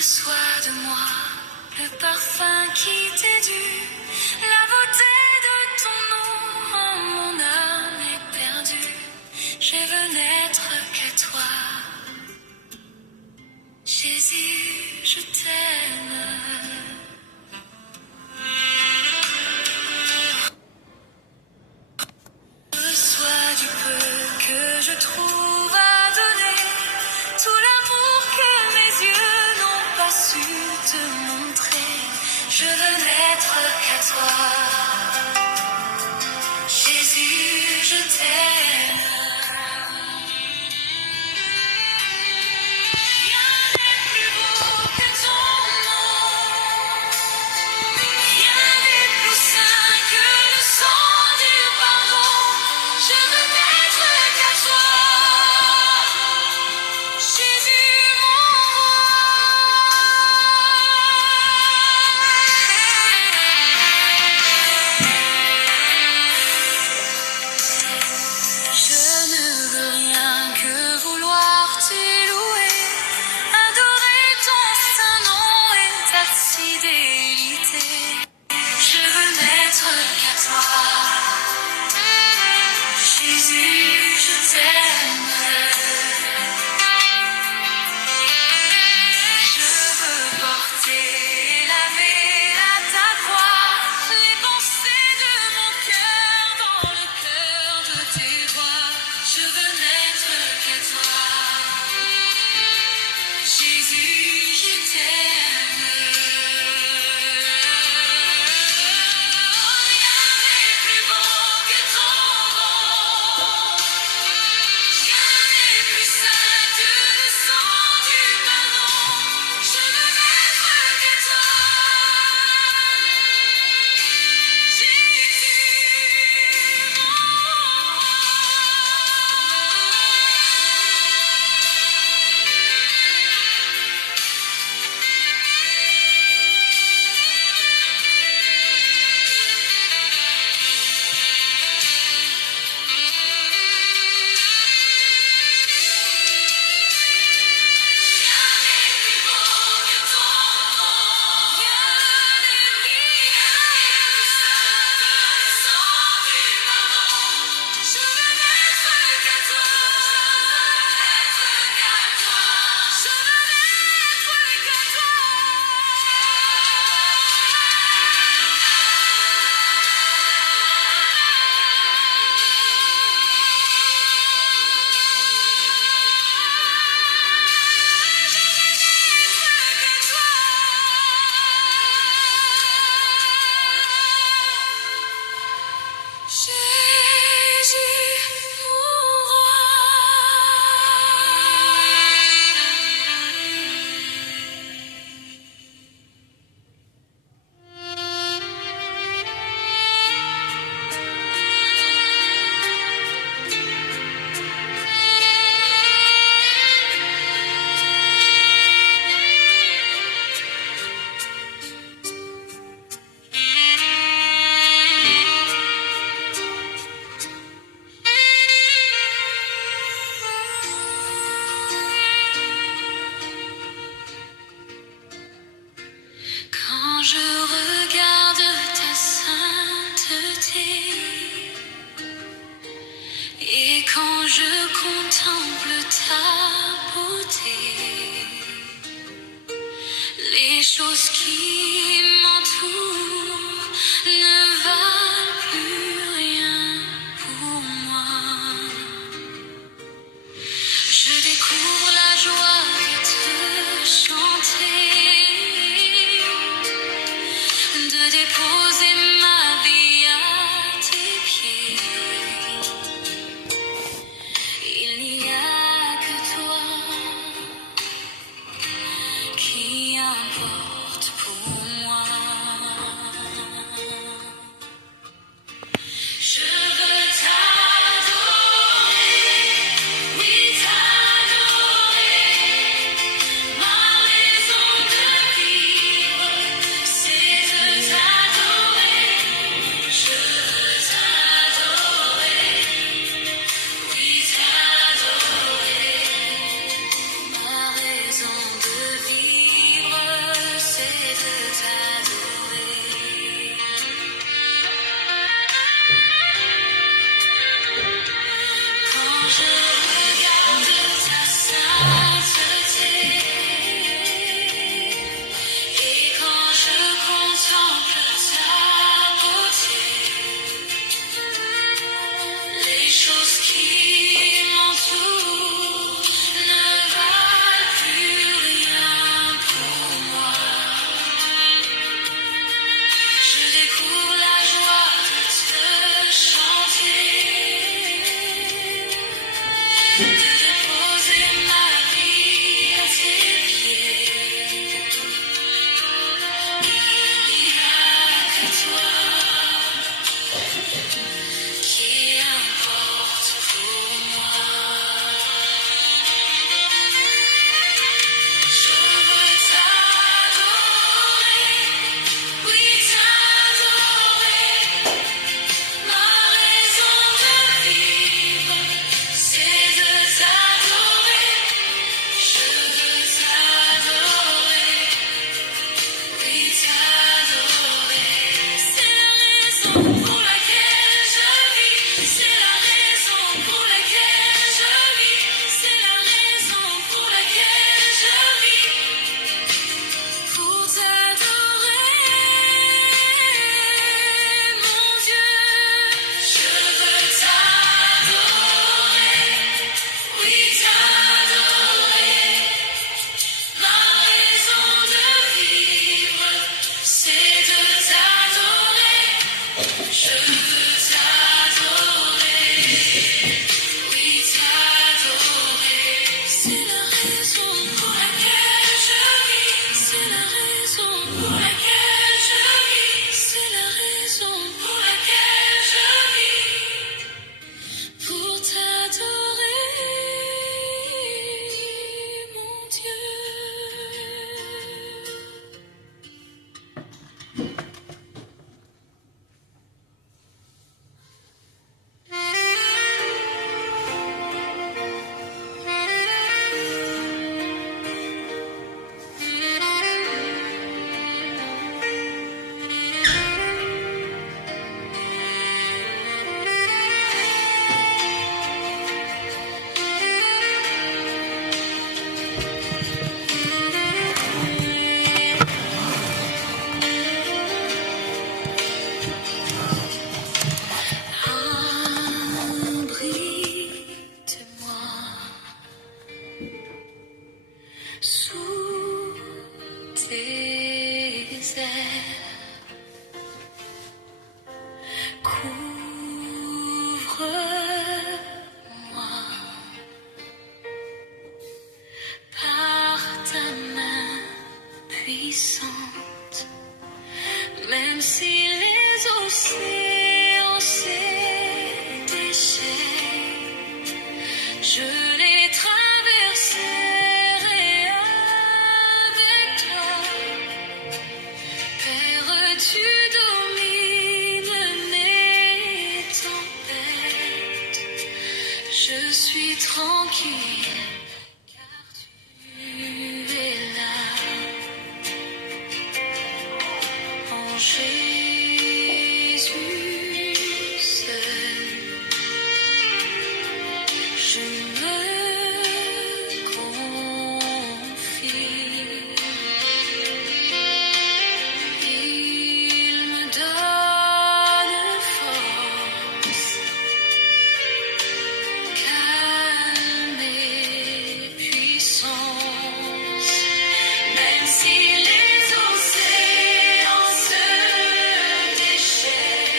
Reçois de moi le parfum qui t'est dû, la beauté de ton nom, oh, mon âme est perdue. Je veux n'être que toi. Jésus, je t'aime. Reçois du peu que je trouve à donner, tout l'amour que mes yeux n'ont pas su te montrer. Je veux n'être qu'à toi. Jésus, je t'aime. Rien n'est plus beau que ton nom. Rien n'est plus saint que le sang du pardon. Je veux n'être qu'à toi. Jésus, mon Je ne veux rien que vouloir t'élouer, adorer ton saint nom et ta fidélité. Je veux n'être qu'à toi. Jésus, je t'aime. Je veux porter la laver à ta croix, les pensées de mon cœur dans le cœur de tes voix. Je veux n'être qu'à toi. Jésus, je t'aime. Rien n'est plus beau que ton nom. Rien n'est plus saint que le sang du pardon. Je veux n'être qu'à toi. Jésus, mon Rien n'est plus beau que ton nom. Rien n'est plus saint que le sang du pardon. Je veux n'être qu'à toi. Je veux n'être qu'à toi. Jésus, mon Quand je regarde ta sainteté et quand je contemple ta beauté, les choses qui m'entourent ne valent plus rien pour moi. Je découvre la joie de te chanter, de déposer ma vie à tes pieds. Il n'y a que toi qui importe pour par ta main puissante. Même si les océans s'est déchirés, je les traverserai avec toi. Père, tu domines mes tempêtes. Je suis tranquille, car tu es là. En Jésus seul, je me confie. Il me donne force, calme et puissance. Même si les océans se déchirent,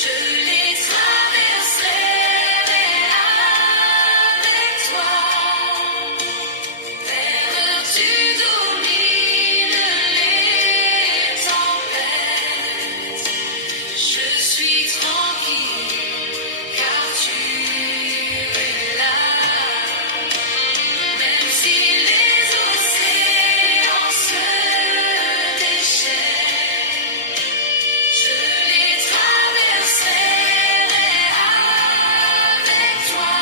je les traverserai avec toi. Père, tu domines les tempêtes. Je suis tranquille, car tu es là. Même si les océans se déchirent, je les traverserai avec toi.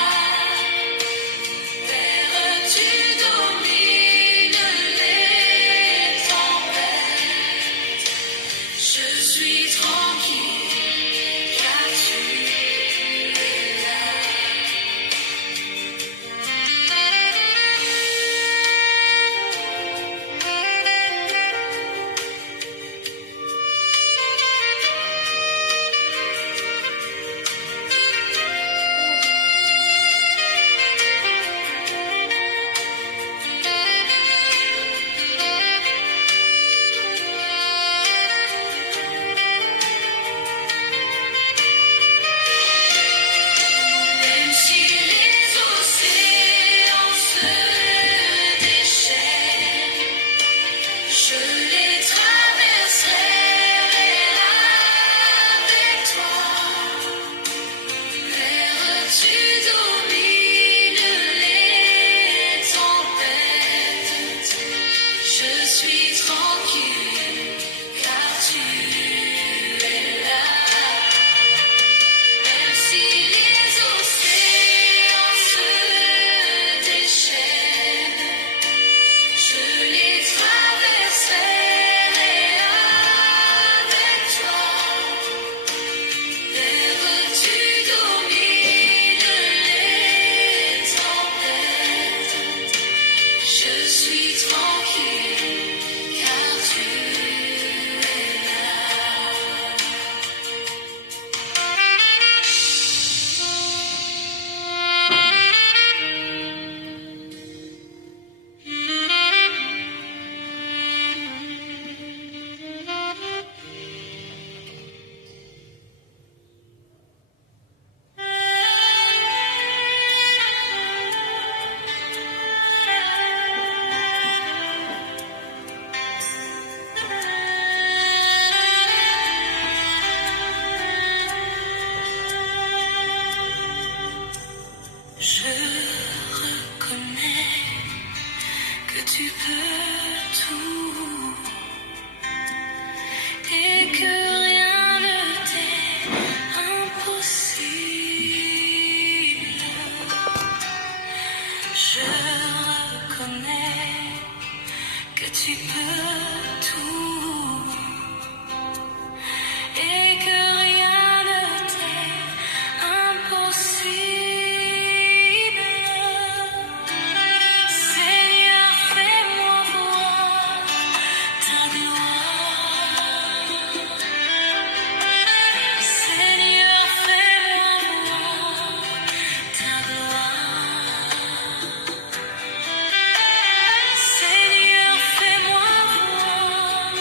Père, tu domines les tempêtes. Je suis tranquille, car tu es là. Même si les océans se déchirent, je les traverserai avec toi. Père, tu domines les tempêtes. Je suis tranquille, car tu es là. Même si les océans se déchirent, je les traverserai avec toi. Père, tu domines les tempêtes. Je suis tranquille, car tu es là. Je reconnais que tu peux tout et que rien ne t'est impossible. Je reconnais que tu peux tout et que rien ne t'est impossible. Seigneur, fais-moi voir ta gloire. Seigneur, fais-moi voir ta gloire. Seigneur, fais-moi voir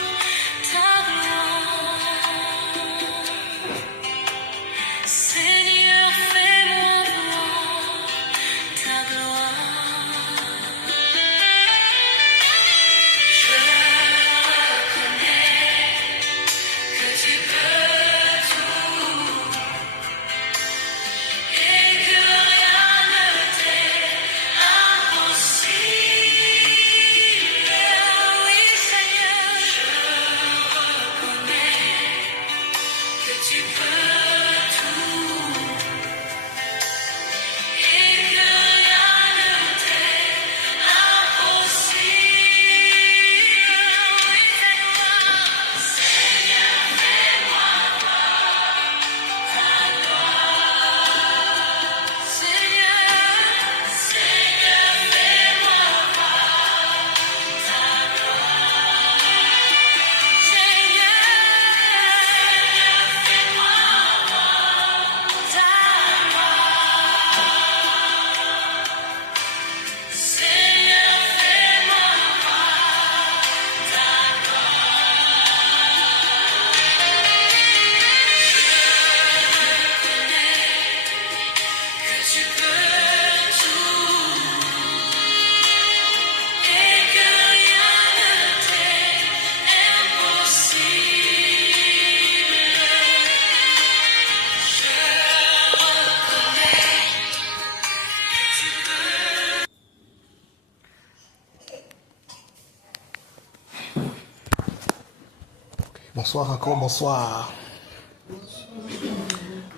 Bonsoir encore, bonsoir.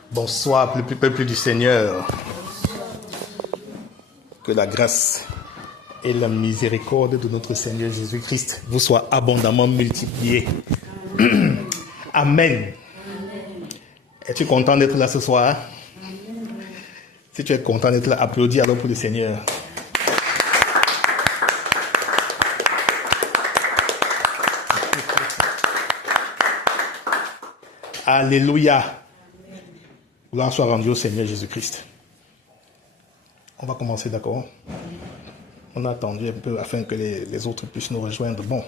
Bonsoir, peuple du Seigneur. Que la grâce et la miséricorde de notre Seigneur Jésus-Christ vous soient abondamment multipliées. Amen. Es-tu content d'être là ce soir? Si tu es content d'être là, applaudis alors pour le Seigneur. Alléluia. Gloire soit rendue au Seigneur Jésus-Christ. On va commencer, d'accord? On a attendu un peu afin que les autres puissent nous rejoindre. Bon,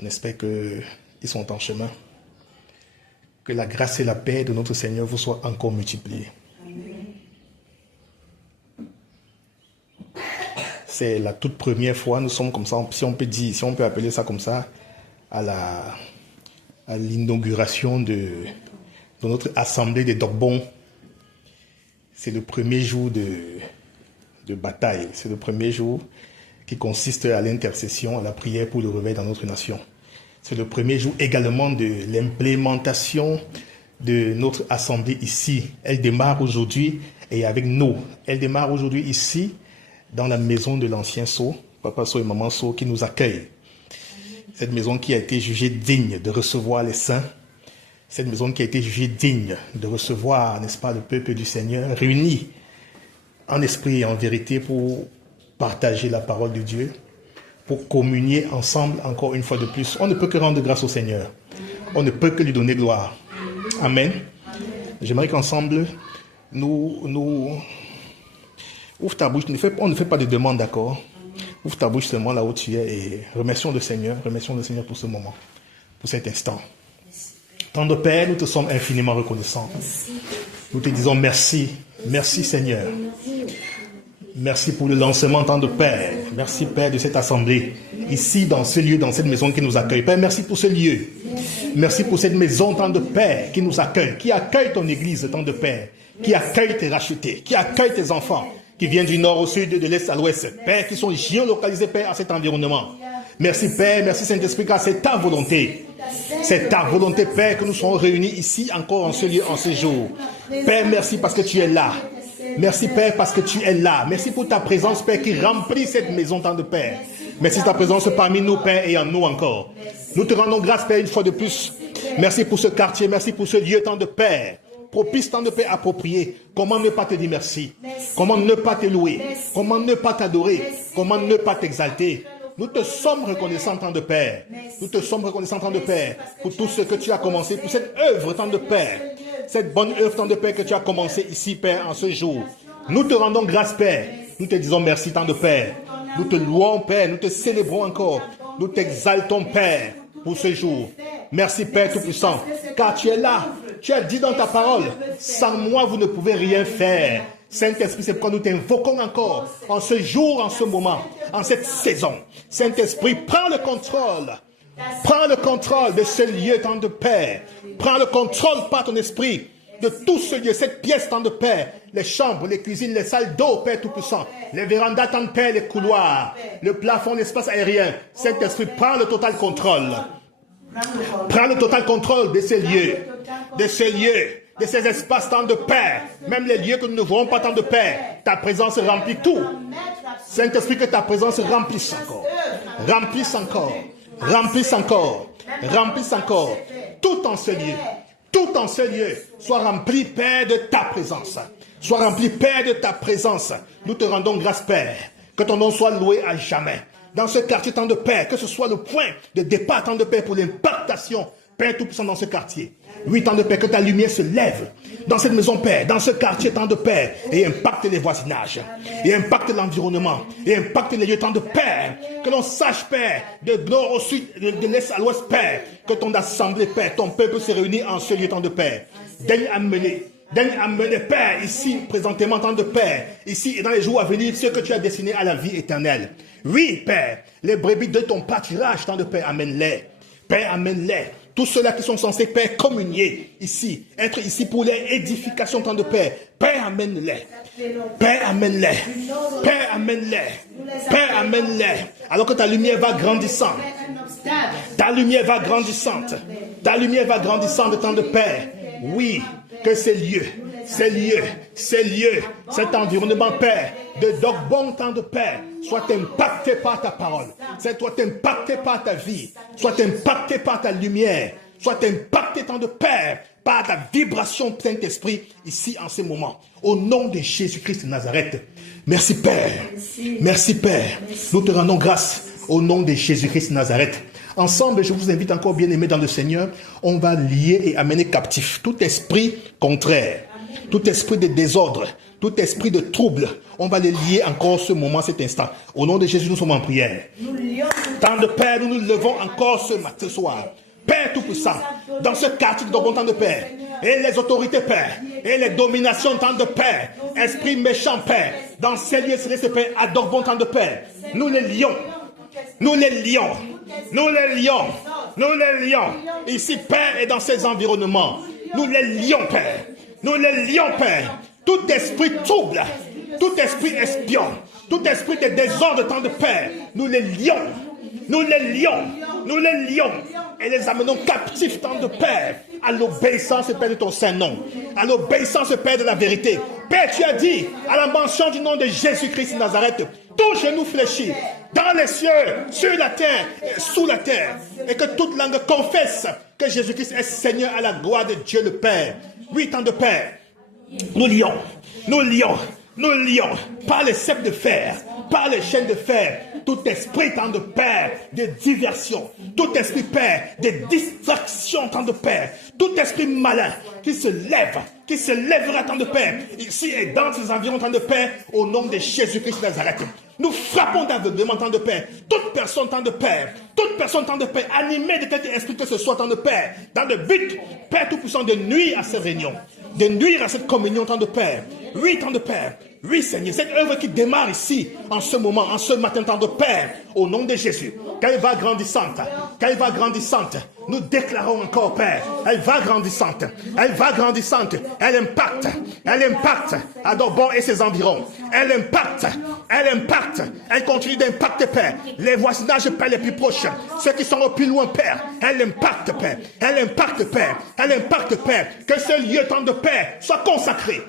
on espère qu'ils sont en chemin. Que la grâce et la paix de notre Seigneur vous soient encore multipliées. C'est la toute première fois, nous sommes comme ça, si on peut dire, si on peut appeler ça comme ça, à l'inauguration de notre assemblée des Dogbons. C'est le premier jour de bataille. C'est le premier jour qui consiste à l'intercession, à la prière pour le réveil dans notre nation. C'est le premier jour également de l'implémentation de notre assemblée ici. Elle démarre aujourd'hui et avec nous. Elle démarre aujourd'hui ici, dans la maison de l'ancien Sceau, Papa Sceau et Maman Sceau, qui nous accueillent. Cette maison qui a été jugée digne de recevoir les saints. Cette maison qui a été jugée digne de recevoir, n'est-ce pas, le peuple du Seigneur, réuni en esprit et en vérité pour partager la parole de Dieu, pour communier ensemble encore une fois de plus. On ne peut que rendre grâce au Seigneur. On ne peut que lui donner gloire. Amen. J'aimerais qu'ensemble, nous... Ouvre ta bouche. On ne fait pas de demande, d'accord? Ouvre ta bouche seulement là où tu es et remercions le Seigneur pour ce moment, pour cet instant. Tendre Père, nous te sommes infiniment reconnaissants. Nous te disons merci. Merci Seigneur. Merci pour le lancement, Tendre Père. Merci Père de cette assemblée. Ici, dans ce lieu, dans cette maison qui nous accueille. Père, merci pour ce lieu. Merci pour cette maison, Tendre Père, qui nous accueille, qui accueille ton église, Tendre Père, qui accueille tes rachetés, qui accueille tes enfants, qui viennent du nord au sud, de l'est à l'ouest. Père, qui sont géolocalisés, Père, à cet environnement. Merci Père, merci Saint-Esprit, car c'est ta volonté. C'est ta volonté, Père, que nous soyons réunis ici encore en ce lieu, en ce jour. Père, merci parce que tu es là. Merci, Père, parce que tu es là. Merci pour ta présence, Père, qui remplit cette maison, tant de Père. Merci de ta présence parmi nous, Père, et en nous encore. Nous te rendons grâce, Père, une fois de plus. Merci pour ce quartier, merci pour ce lieu, tant de Père. Propice, tant de Père approprié. Comment ne pas te dire merci? Comment ne pas te louer? Comment ne pas t'adorer? Comment ne pas t'exalter? Nous te sommes reconnaissants, tant de Père. Nous te sommes reconnaissants, tant de Père, pour tout ce que tu as commencé, pour cette œuvre, tant de Père. Cette bonne œuvre, tant de Père, que tu as commencé ici, Père, en ce jour. Nous te rendons grâce, Père. Nous te disons merci, tant de Père. Nous te louons, Père. Nous te célébrons encore. Nous t'exaltons, Père, pour ce jour. Merci, Père Tout-Puissant, car tu es là. Tu as dit dans ta parole, sans moi, vous ne pouvez rien faire. Saint-Esprit, c'est pourquoi nous t'invoquons encore en ce jour, en ce moment, en cette saison. Saint-Esprit, prends le contrôle. Prends le contrôle de ce lieu, tant de Père. Prends le contrôle par ton esprit de tout ce lieu, cette pièce, tant de Père. Les chambres, les cuisines, les salles d'eau, Père Tout-Puissant. Les vérandas, tant de Père, les couloirs, le plafond, l'espace aérien. Saint-Esprit, prends le total contrôle. Prends le total contrôle de ces lieux, de ces espaces, tant de Père. Même les lieux que nous ne voyons pas, tant de Père. Ta présence remplit tout. Saint-Esprit, que ta présence remplisse encore. Remplisse encore. Remplisse encore. Remplisse encore. Tout en ce lieu, soit rempli, Père, de ta présence. Sois rempli, Père, de ta présence. Nous te rendons grâce, Père. Que ton nom soit loué à jamais. Dans ce quartier, tant de Père, que ce soit le point de départ, tant de Père, pour l'impactation, Père Tout-Puissant, dans ce quartier. Oui, tant de Père, que ta lumière se lève dans cette maison, Père, dans ce quartier, tant de Père, et impacte les voisinages, et impacte l'environnement, et impacte les lieux, tant de Père. Que l'on sache, Père, de nord au sud, de l'est à l'ouest, Père, que ton assemblée, Père, ton peuple se réunit en ce lieu, tant de Père. Daigne amener, Père, ici, présentement, tant de Père, ici et dans les jours à venir, ce que tu as destiné à la vie éternelle. Oui, Père, les brebis de ton pâturage, tant de Père, amène-les. Père, amène-les. Tous ceux-là qui sont censés, Père, communier ici, être ici pour les édifications, tant de Père. Père, amène-les. Père, amène-les. Père, amène-les. Père, amène-les. Alors que ta lumière va grandissante. Ta lumière va grandissante. Ta lumière va grandissant de temps de paix. Oui, que ces lieux, cet environnement, Père, de bon temps de paix, soit impacté par ta parole, soit impacté par ta vie, soit impacté par ta lumière, soit impacté temps de paix par ta vibration Saint-Esprit ici en ce moment. Au nom de Jésus-Christ de Nazareth. Merci Père. Merci Père. Nous te rendons grâce au nom de Jésus-Christ de Nazareth. Ensemble, je vous invite encore, bien-aimés dans le Seigneur, on va lier et amener captif tout esprit contraire, tout esprit de désordre, tout esprit de trouble. On va les lier encore ce moment, cet instant. Au nom de Jésus, nous sommes en prière. Temps de Père, nous nous levons encore ce soir. Père Tout-Puissant, dans ce quartier de bon temps de Père, et les autorités, Père, et les dominations, temps de Père, esprit méchant, Père, dans ces lieux, Père, adore bon temps de Père. Nous les lions. Nous les lions, nous les lions, nous les lions. Ici, Père, et dans ces environnements, nous les lions, Père. Nous les lions, Père. Tout esprit trouble, tout esprit espion, tout esprit de désordre de temps de Père, nous les lions. Nous les lions, nous les lions. Et les amenons captifs, temps de Père, à l'obéissance, Père, de ton Saint-Nom. À l'obéissance, Père, de la vérité. Père, tu as dit, à la mention du nom de Jésus-Christ de Nazareth, tout genou fléchit, dans les cieux, sur la terre, et sous la terre. Et que toute langue confesse que Jésus-Christ est Seigneur à la gloire de Dieu le Père. Oui, temps de Père. Nous lions, nous lions, nous lions, par les ceps de fer, par les chaînes de fer, tout esprit, temps de Père, de diversion, tout esprit, Père, de distraction, temps de Père, tout esprit malin qui se lèvera, temps de Père, ici et dans ces environs, temps de Père, au nom de Jésus-Christ de Nazareth. Nous frappons d'aveuglement, temps de Père, toute personne, temps de Père, animée de quelque esprit que ce soit, temps de Père, dans le but, Père Tout-Puissant, de nuire à ces réunions, de nuire à cette communion, temps de Père. Oui, temps de Père. Oui, Seigneur, cette œuvre qui démarre ici, en ce moment, en ce matin, temps de Père, au nom de Jésus, qu'elle va grandissante, nous déclarons encore, Père, elle va grandissante, elle impacte, Adorbon et ses environs, elle impacte, elle continue d'impacter, Père, les voisinages, Père, les plus proches, ceux qui sont au plus loin, Père, elle impacte, Père, que ce lieu, temps de Père, soit consacré.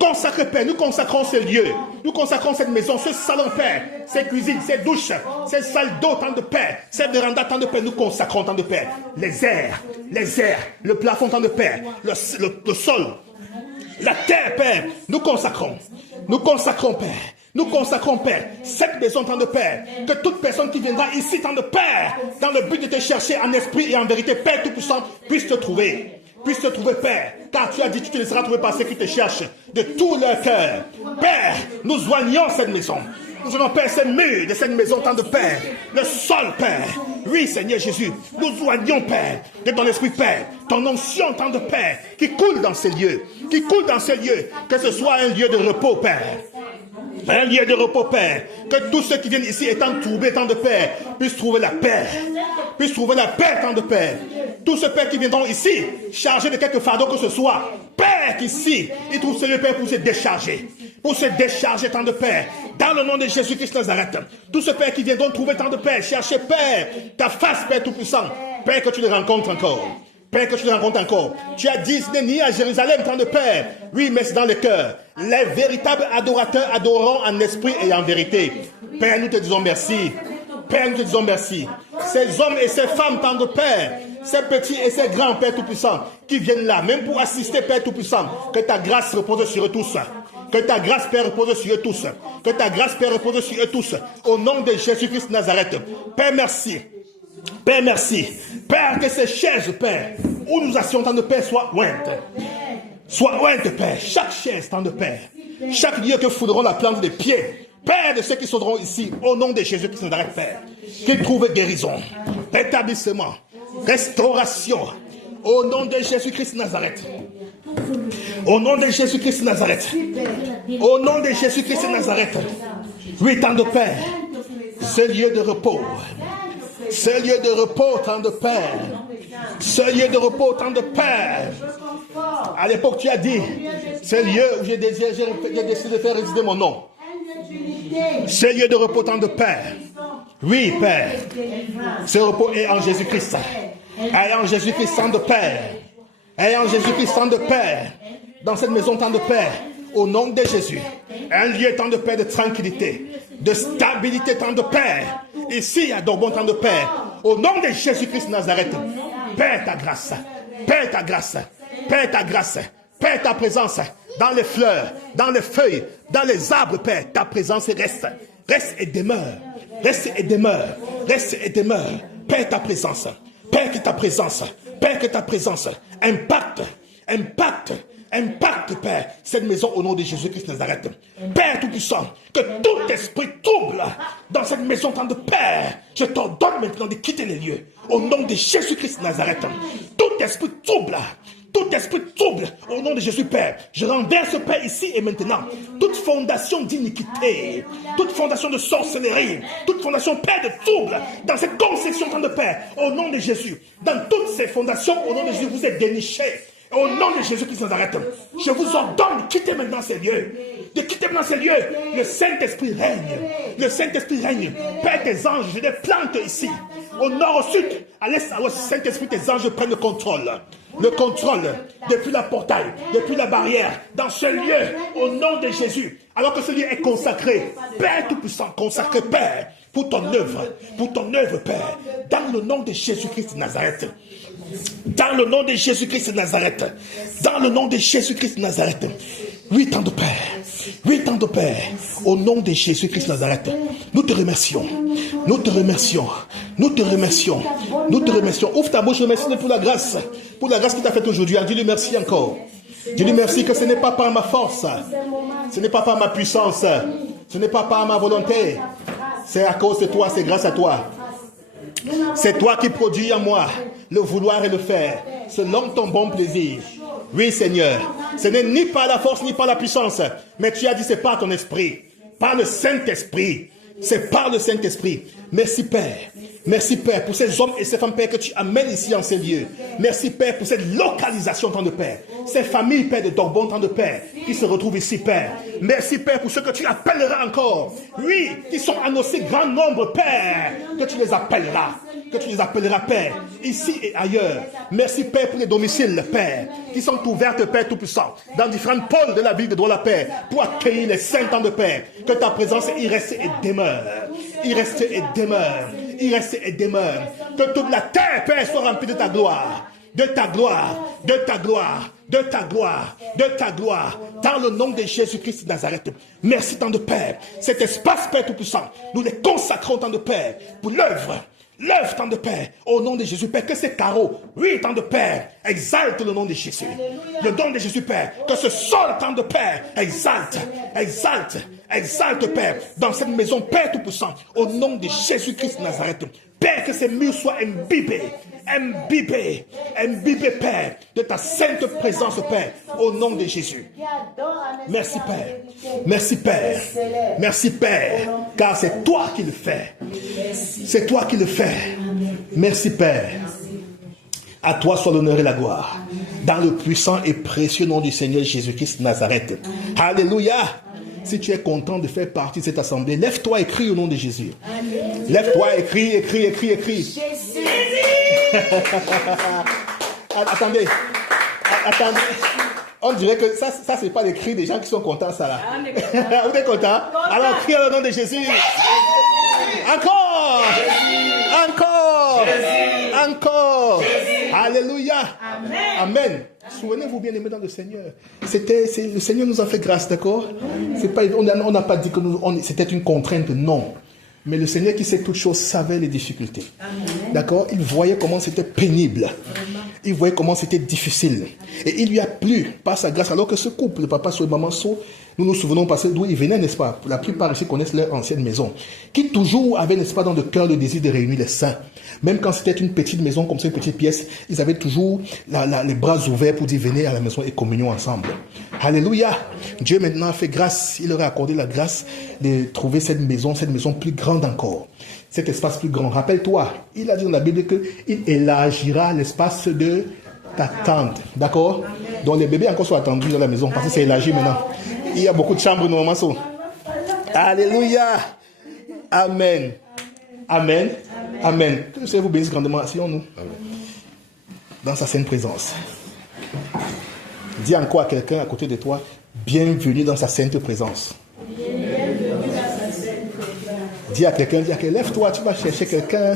Consacré, Père, nous consacrons ce lieu, nous consacrons cette maison, ce salon, Père, ces cuisines, ces douches, ces salles d'eau, temps de Père, ces vérandas, temps de Père, nous consacrons, temps de Père, les airs, le plafond, temps de Père, le sol, la terre, Père, nous consacrons, Père, cette maison, temps de Père, que toute personne qui viendra ici, temps de Père, dans le but de te chercher en esprit et en vérité, Père Tout-Puissant, puisse te trouver, Père, car tu as dit, tu te laisseras trouver par ceux qui te cherchent de tout leur cœur. Père, nous joignons cette maison. Nous allons, Père, ces murs de cette maison, temps de Père, le sol, Père. Oui, Seigneur Jésus, nous joignons, Père, de ton esprit, Père, ton onction, temps de Père, qui coule dans ces lieux, que ce soit un lieu de repos, Père. Un lieu de repos, Père. Que tous ceux qui viennent ici étant troublés, temps de Père, puissent trouver la paix. Temps de Père. Tous ceux, Père, qui viendront ici, chargés de quelque fardeau que ce soit, Père, qu'ici, ils trouvent ce lieu, Père, pour se décharger. Temps de Père. Dans le nom de Jésus-Christ de Nazareth. Tous ceux, Père, qui viendront trouver temps de Père, chercher, Père, ta face, Père Tout-Puissant. Père, que tu les rencontres encore. Tu as dit, ce n'est ni à Jérusalem, temps de Père. Oui, mais c'est dans le cœur. Les véritables adorateurs adoreront en esprit et en vérité. Père, nous te disons merci. Ces hommes et ces femmes, temps de Père, ces petits et ces grands, Père Tout-Puissant, qui viennent là, même pour assister, Père Tout-Puissant, que ta grâce repose sur eux tous. Que ta grâce, Père, repose sur eux tous. Au nom de Jésus-Christ de Nazareth. Père, merci. Père, que ces chaises, Père, où nous asseyons, temps de Père, soient ointes. Père. Chaque chaise, temps de Père. Chaque lieu que foudront la plante des pieds. Père, de ceux qui seront ici, au nom de Jésus-Christ de Nazareth, Père. Qu'ils trouvent guérison, rétablissement, restauration. Au nom de Jésus-Christ de Nazareth. Au nom de Jésus-Christ de Nazareth. Oui, temps de Père. Ce lieu de repos, temps de Père. À l'époque, tu as dit, c'est le lieu où j'ai décidé de faire résider mon nom. Ce lieu de repos, temps de Père. Oui, Père. Ce repos est en Jésus-Christ. Ayant Jésus-Christ tant de paix. Ayant Jésus-Christ tant de paix. Dans cette maison tant de paix. Au nom de Jésus. Un lieu tant de paix, de tranquillité, de stabilité, tant de paix. Ici, il y a d'abord tant de paix. Au nom de Jésus-Christ de Nazareth. Paix ta grâce. Paix ta grâce. Paix ta grâce. Paix ta présence. Dans les fleurs, dans les feuilles, dans les arbres, Père, ta présence reste. Reste et demeure. Reste et demeure. Reste et demeure. Père, ta présence. Père, que ta présence. Père, que ta présence impacte. Impacte, Père, cette maison au nom de Jésus-Christ de Nazareth. Père Tout-Puissant, que tout esprit trouble dans cette maison tant de Père, je t'ordonne maintenant de quitter les lieux. Au nom de Jésus-Christ de Nazareth. Tout esprit trouble. Tout esprit trouble, au nom de Jésus Père, je renverse Père ici et maintenant. Toute fondation d'iniquité, toute fondation de sorcellerie, toute fondation Père de trouble, dans cette conception tant de Père, au nom de Jésus. Dans toutes ces fondations, au nom de Jésus, vous êtes dénichés. Au nom de Jésus-Christ de Nazareth, je vous ordonne de quitter maintenant ces lieux. De quitter maintenant ces lieux. Le Saint-Esprit règne. Le Saint-Esprit règne. Père, tes anges, je les plante ici. Au nord, au sud, à l'est, à l'ouest, Saint-Esprit, tes anges prennent le contrôle. Le contrôle depuis la portail, depuis la barrière, dans ce lieu, au nom de Jésus. Alors que ce lieu est consacré, Père Tout-Puissant, consacré, Père, pour ton œuvre, Père, dans le nom de Jésus-Christ de Nazareth. Dans le nom de Jésus-Christ de Nazareth. Dans le nom de Jésus-Christ de Nazareth. 8 ans de paix. 8 ans de paix. Au nom de Jésus-Christ de Nazareth. Nous te remercions. Nous te remercions. Nous te remercions. Nous te remercions. Ouvre ta bouche, remercie pour la grâce. Pour la grâce qu'il t'a faite aujourd'hui. Dis-lui merci encore. Dis-lui merci que ce n'est pas par ma force. Ce n'est pas par ma puissance. Ce n'est pas par ma volonté. C'est à cause de toi, c'est grâce à toi. C'est toi qui produis en moi le vouloir et le faire, selon ton bon plaisir. Oui, Seigneur, ce n'est ni par la force ni par la puissance, mais tu as dit c'est par ton esprit, par le Saint-Esprit. C'est par le Saint-Esprit. Merci Père. Merci Père pour ces hommes et ces femmes, Père, que tu amènes ici en ces lieux. Merci Père pour cette localisation, tant de Père. Ces familles, Père, de Dorbon, tant de Père, qui se retrouvent ici, Père. Merci Père pour ceux que tu appelleras encore. Oui, qui sont en aussi grand nombre, Père, que tu les appelleras. Que tu les appelleras, Père, ici et ailleurs. Merci Père pour les domiciles, Père, qui sont ouvertes, Père Tout-Puissant, dans différents pôles de la ville de Douala-Père, pour accueillir les saints temps de Père. Que ta présence y reste et demeure. Y reste et demeure. Il reste et demeure. Que toute la terre, Père, soit remplie de ta gloire. De ta gloire. De ta gloire. De ta gloire. De ta gloire. Dans le nom de Jésus-Christ de Nazareth. Merci tant de Père. Cet espace, Père Tout-Puissant, nous les consacrons tant de Père pour l'œuvre. L'œuvre tant de Père, au nom de Jésus, Père, que ces carreaux, oui, tant de Père, exalte le nom de Jésus. Le nom de Jésus, Père, que ce sol tant de Père, exalte, Père, dans cette maison, Père Tout-Puissant, au nom de Jésus-Christ de Nazareth. Père, que ces murs soient imbibés, Père, de ta sainte présence, Père, au nom de Jésus. Merci, Père. Merci, Père. Merci, Père, car c'est toi qui le fais. C'est toi qui le fais. Merci, Père. À toi soit l'honneur et la gloire. Dans le puissant et précieux nom du Seigneur Jésus-Christ de Nazareth. Alléluia. Si tu es content de faire partie de cette assemblée, lève-toi et crie au nom de Jésus. Lève-toi et crie. Jésus. Attendez. On dirait que ça c'est pas les cris des gens qui sont contents, ça là. Vous êtes contents? Alors crie au nom de Jésus. Encore. Alléluia. Amen. Souvenez-vous bien aimés dans le Seigneur. Le Seigneur nous a fait grâce, d'accord? C'est pas, on n'a pas dit que c'était une contrainte, non. Mais le Seigneur qui sait toutes choses savait les difficultés. D'accord? Il voyait comment c'était pénible. Il voyait comment c'était difficile. Et il lui a plu, par sa grâce, alors que ce couple, le papa So et maman So, nous nous souvenons d'où ils venaient, n'est-ce pas? La plupart ici connaissent leur ancienne maison. Qui toujours avait, n'est-ce pas, dans le cœur le désir de réunir les saints. Même quand c'était une petite maison, comme ça, une petite pièce, ils avaient toujours les bras ouverts pour dire venez à la maison et communion ensemble. Alléluia. Dieu maintenant a fait grâce. Il leur a accordé la grâce de trouver cette maison plus grande encore. Cet espace plus grand. Rappelle-toi, il a dit dans la Bible qu'il élargira l'espace de ta tente. D'accord? Donc les bébés encore sont attendus dans la maison parce que c'est élargi maintenant. Il y a beaucoup de chambres normalement. Alléluia. Amen. Que le Seigneur vous bénisse grandement. Asseyons-nous. dans sa sainte présence. Dis encore à quelqu'un à côté de toi, bienvenue dans sa sainte présence. Dis à quelqu'un, lève-toi, tu vas chercher quelqu'un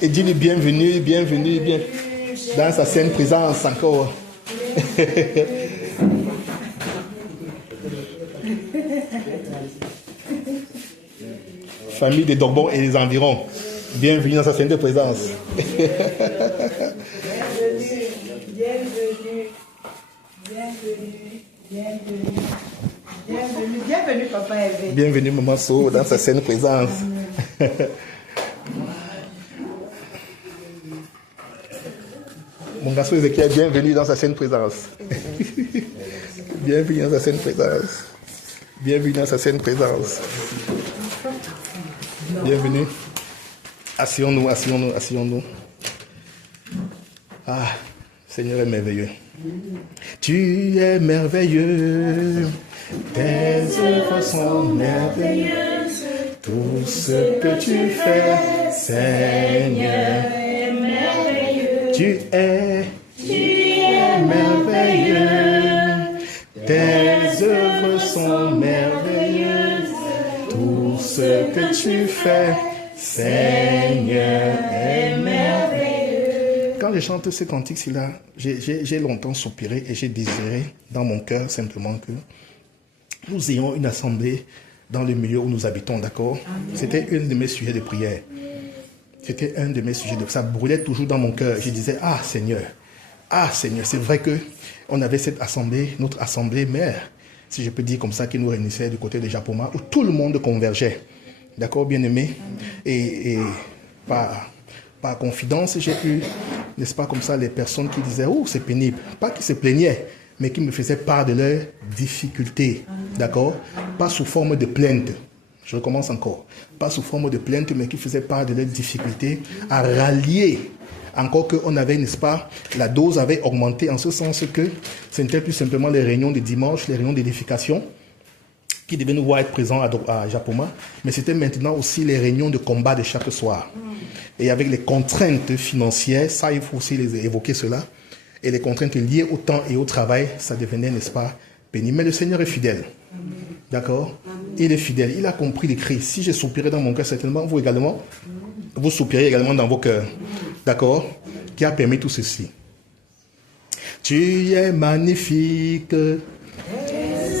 et dis-lui bienvenue, bienvenue, bienvenue dans sa sainte présence encore. Famille des Dogbon et les environs, bienvenue dans sa sainte présence. Bienvenue, Papa Hervé. Bienvenue, Maman So, dans sa sainte présence. Mon garçon Ézéchiel, bienvenue dans sa sainte présence. Bienvenue dans sa sainte présence. Bienvenue dans sa sainte présence. Bienvenue. Asseyons-nous, asseyons-nous, asseyons-nous. Ah, Seigneur est merveilleux. Tu es merveilleux. Tes œuvres sont merveilleuses. Tout ce que tu fais, Seigneur, est merveilleux. Tu es merveilleux. Tes œuvres sont merveilleuses. Tout ce que tu fais, Seigneur, est merveilleux. Quand je chante ce cantique-ci-là, j'ai longtemps soupiré et j'ai désiré dans mon cœur simplement que nous ayons une assemblée dans le milieu où nous habitons, d'accord? C'était un de mes sujets de prière. C'était un de mes sujets de prière. Ça brûlait toujours dans mon cœur. Je disais, ah Seigneur, c'est vrai que on avait cette assemblée, notre assemblée mère, si je peux dire comme ça, qui nous réunissait du côté de Japoma, où tout le monde convergeait. D'accord, bien-aimé? Et par confidence, j'ai eu, n'est-ce pas, comme ça, les personnes qui disaient, oh, c'est pénible. Pas qui se plaignaient, mais qui me faisaient part de leurs difficultés. D'accord? Pas sous forme de plainte. Je recommence encore. Pas sous forme de plainte, mais qui faisaient part de leurs difficultés à rallier. Encore qu'on avait, n'est-ce pas, la dose avait augmenté en ce sens que ce n'était plus simplement les réunions de dimanche, les réunions d'édification qui devaient nous voir être présents à Japoma, mais c'était maintenant aussi les réunions de combat de chaque soir. Et avec les contraintes financières, ça il faut aussi évoquer cela, et les contraintes liées au temps et au travail, ça devenait, n'est-ce pas, pénible. Mais le Seigneur est fidèle. D'accord? Il est fidèle. Il a compris les cris. Si j'ai soupiré dans mon cœur, certainement, vous également, vous soupirez également dans vos cœurs. D'accord? Qui a permis tout ceci. Tu es magnifique. Tes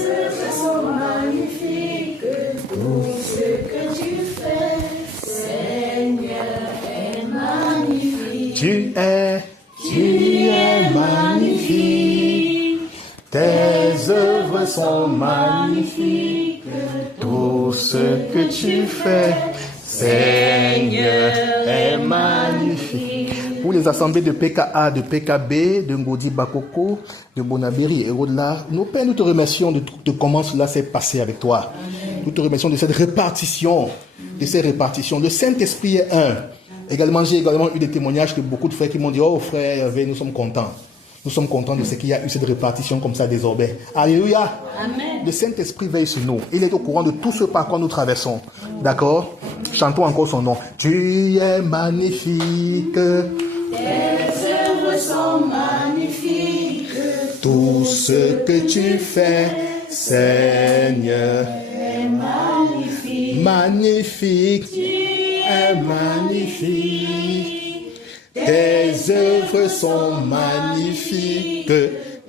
œuvres sont magnifiques. Tout ce que tu fais, Seigneur, est magnifique. Tu es magnifique. Tes œuvres sont magnifiques. Tout ce que tu fais, Seigneur, est magnifique. Pour les assemblées de PKA, de PKB, de Ngodi Bakoko, de Bonabéry et au-delà, nos pères, nous te remercions de comment cela s'est passé avec toi. Nous te remercions de cette répartition, Le Saint-Esprit est un. Également, j'ai également eu des témoignages de beaucoup de frères qui m'ont dit, oh frère Hervé, nous sommes contents. Nous sommes contents de ce qu'il y a eu cette répartition comme ça désormais. Alléluia. Amen. Le Saint-Esprit veille sur nous. Il est au courant de tout ce par quoi nous traversons. D'accord? Chantons encore son nom. Tu es magnifique. Tes œuvres sont magnifiques. Tout ce que tu fais, Seigneur, Est magnifique. magnifique. Tu Est magnifique. Tes œuvres sont magnifiques.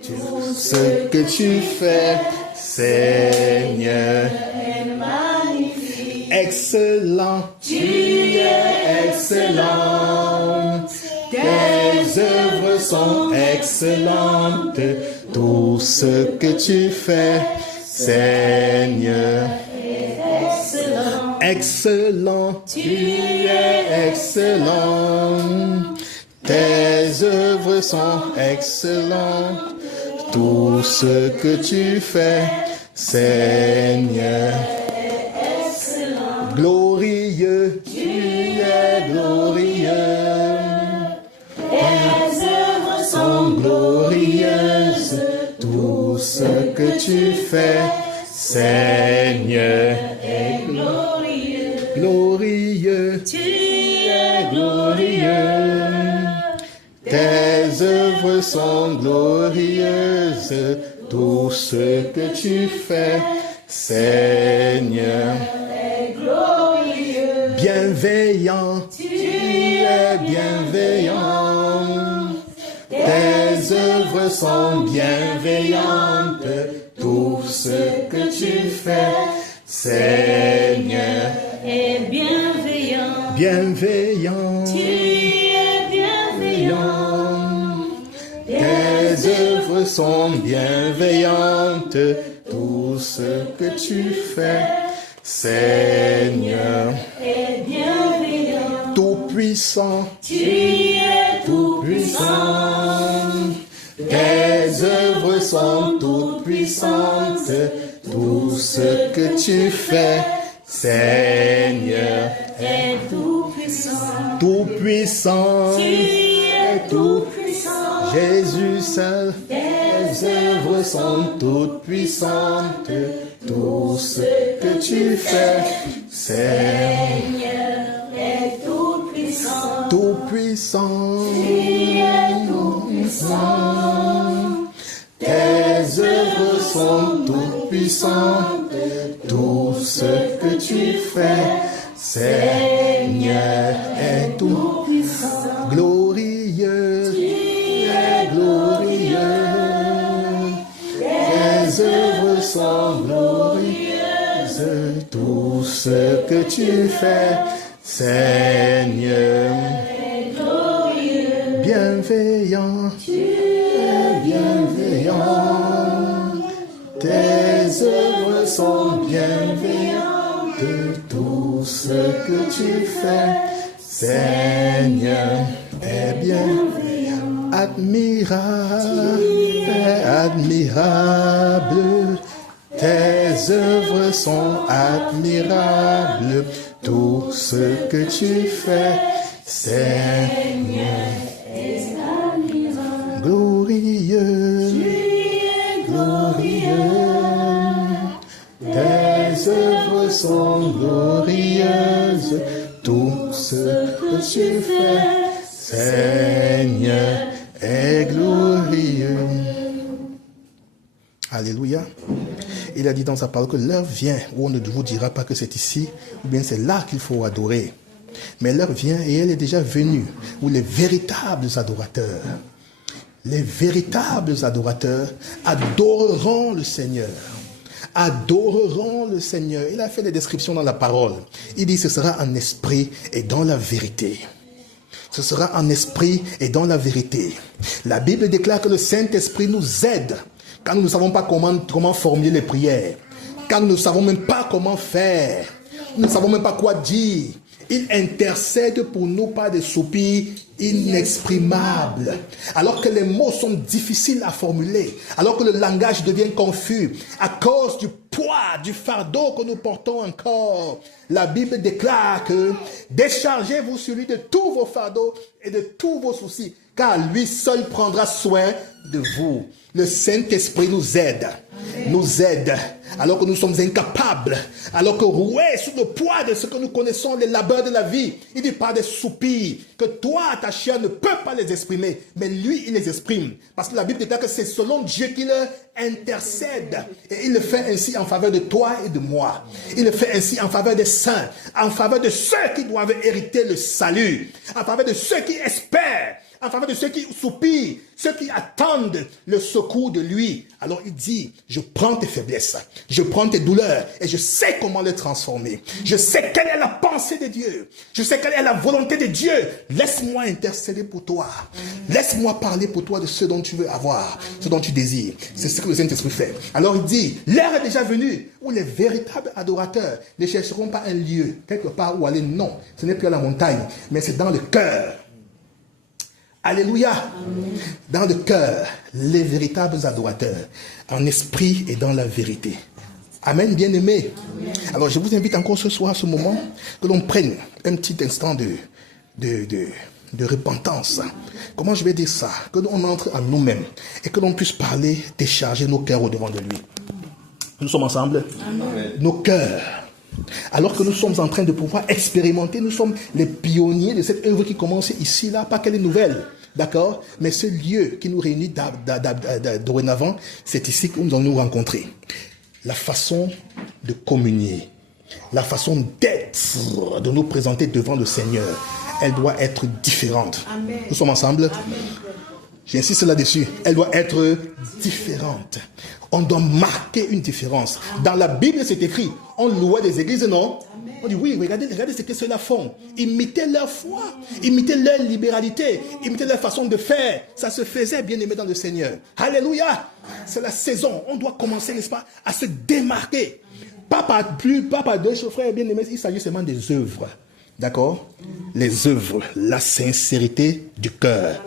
Tout ce que tu fais, Seigneur, es magnifique. excellent. Tu es excellent. Tes œuvres sont excellentes. Tout ce que tu fais, Seigneur, Excellent. excellent. Tu es excellent. Tes œuvres sont excellentes. Tout ce que tu fais, Seigneur, Excellent. glorieux. Tu es glorieux. Tes œuvres sont Glorieuse. Tout ce que tu fais, Seigneur, est glorieux. glorieux. Tu es Glorieux. Tes œuvres œuvres sont glorieuses, tout ce que tu fais, Seigneur. Bienveillant, tu es bienveillant. Tes œuvres sont bienveillantes, tout ce que tu fais, Seigneur. est bienveillant. Bienveillant, Tu es bienveillant. tes œuvres sont bienveillantes, tout ce que tu fais, Seigneur. Est bienveillant. Tout-puissant, Tu es tout puissant. tes œuvres sont toutes puissantes, tout ce que tu fais, Seigneur. Est tout puissant. Tout-puissant, Tu es tout puissant. Jésus seul, tes œuvres sont toutes puissantes, tout ce que tu fais, Seigneur. Est tout puissant. Tout-puissant, Tu es tout puissant. tes œuvres sont toutes puissantes, tout ce que tu fais, Seigneur, est tout Puissant. glorieux, glorieux. Tes œuvres sont glorieuses, tout ce que tu fais, Seigneur. Bienveillant, tu es bienveillant. Tes œuvres sont bienveillantes, tout ce que tu fais, Seigneur, est bienveillant. Admirable, admirable. Tes œuvres sont admirables, tout ce que tu fais, Seigneur. Glorieux, glorieux, tes œuvres sont glorieuses, tout ce que tu fais, Seigneur, est glorieux. Alléluia. Il a dit dans sa parole que l'heure vient où on ne vous dira pas que c'est ici, ou bien c'est là qu'il faut adorer. Mais l'heure vient, et elle est déjà venue, où les véritables adorateurs adoreront le Seigneur. Adoreront le Seigneur. Il a fait des descriptions dans la parole. Il dit ce sera en esprit et dans la vérité. Ce sera en esprit et dans la vérité. La Bible déclare que le Saint-Esprit nous aide quand nous ne savons pas comment formuler les prières, quand nous ne savons même pas comment faire, nous ne savons même pas quoi dire. Il intercède pour nous par des soupirs inexprimables. Alors que les mots sont difficiles à formuler, alors que le langage devient confus, à cause du poids, du fardeau que nous portons encore. La Bible déclare que déchargez-vous sur lui de tous vos fardeaux et de tous vos soucis, car lui seul prendra soin de vous. Le Saint-Esprit nous aide. Nous aide alors que nous sommes incapables, alors que roués sous le poids de ce que nous connaissons, les labeurs de la vie. Il dit par des soupirs que toi, ta chair ne peut pas les exprimer, mais lui, il les exprime. Parce que la Bible déclare que c'est selon Dieu qu'il intercède. Et il le fait ainsi en faveur de toi et de moi. Il le fait ainsi en faveur des saints, en faveur de ceux qui doivent hériter le salut, en faveur de ceux qui espèrent, en faveur de ceux qui soupirent, ceux qui attendent le secours de lui. Alors il dit, je prends tes faiblesses, je prends tes douleurs et je sais comment les transformer. Je sais quelle est la pensée de Dieu. Je sais quelle est la volonté de Dieu. Laisse-moi intercéder pour toi. Laisse-moi parler pour toi de ce dont tu veux avoir, ce dont tu désires. C'est ce que le Saint-Esprit fait. Alors il dit, l'heure est déjà venue où les véritables adorateurs ne chercheront pas un lieu, quelque part où aller. Non, ce n'est plus à la montagne, mais c'est dans le cœur. Alléluia. Amen. Dans le cœur, les véritables adorateurs, en esprit et dans la vérité. Amen, bien-aimés. Alors, je vous invite encore ce soir, à ce moment, que l'on prenne un petit instant de repentance. Comment je vais dire ça? Que l'on entre en nous-mêmes et que l'on puisse parler, décharger nos cœurs au-devant de lui. Nous sommes ensemble? Amen. Nos cœurs. Alors que nous sommes en train de pouvoir expérimenter, nous sommes les pionniers de cette œuvre qui commence ici, là, pas qu'elle est nouvelle. D'accord? Mais ce lieu qui nous réunit dorénavant, c'est ici que nous allons nous rencontrer. La façon de communier, la façon d'être, de nous présenter devant le Seigneur, elle doit être différente. Amen. Nous sommes ensemble? Amen. J'insiste là-dessus. Elle doit être différente. On doit marquer une différence. Dans la Bible, c'est écrit, on louait des églises, non? Amen. On dit, oui, regardez ce que ceux-là font. Imitez leur foi, imitez leur libéralité, imitez leur façon de faire. Ça se faisait, bien aimé dans le Seigneur. Alléluia! C'est la saison. On doit commencer, n'est-ce pas, à se démarquer. Pas par deux, frères bien aimés, il s'agit seulement des œuvres. D'accord? Les œuvres, la sincérité du cœur.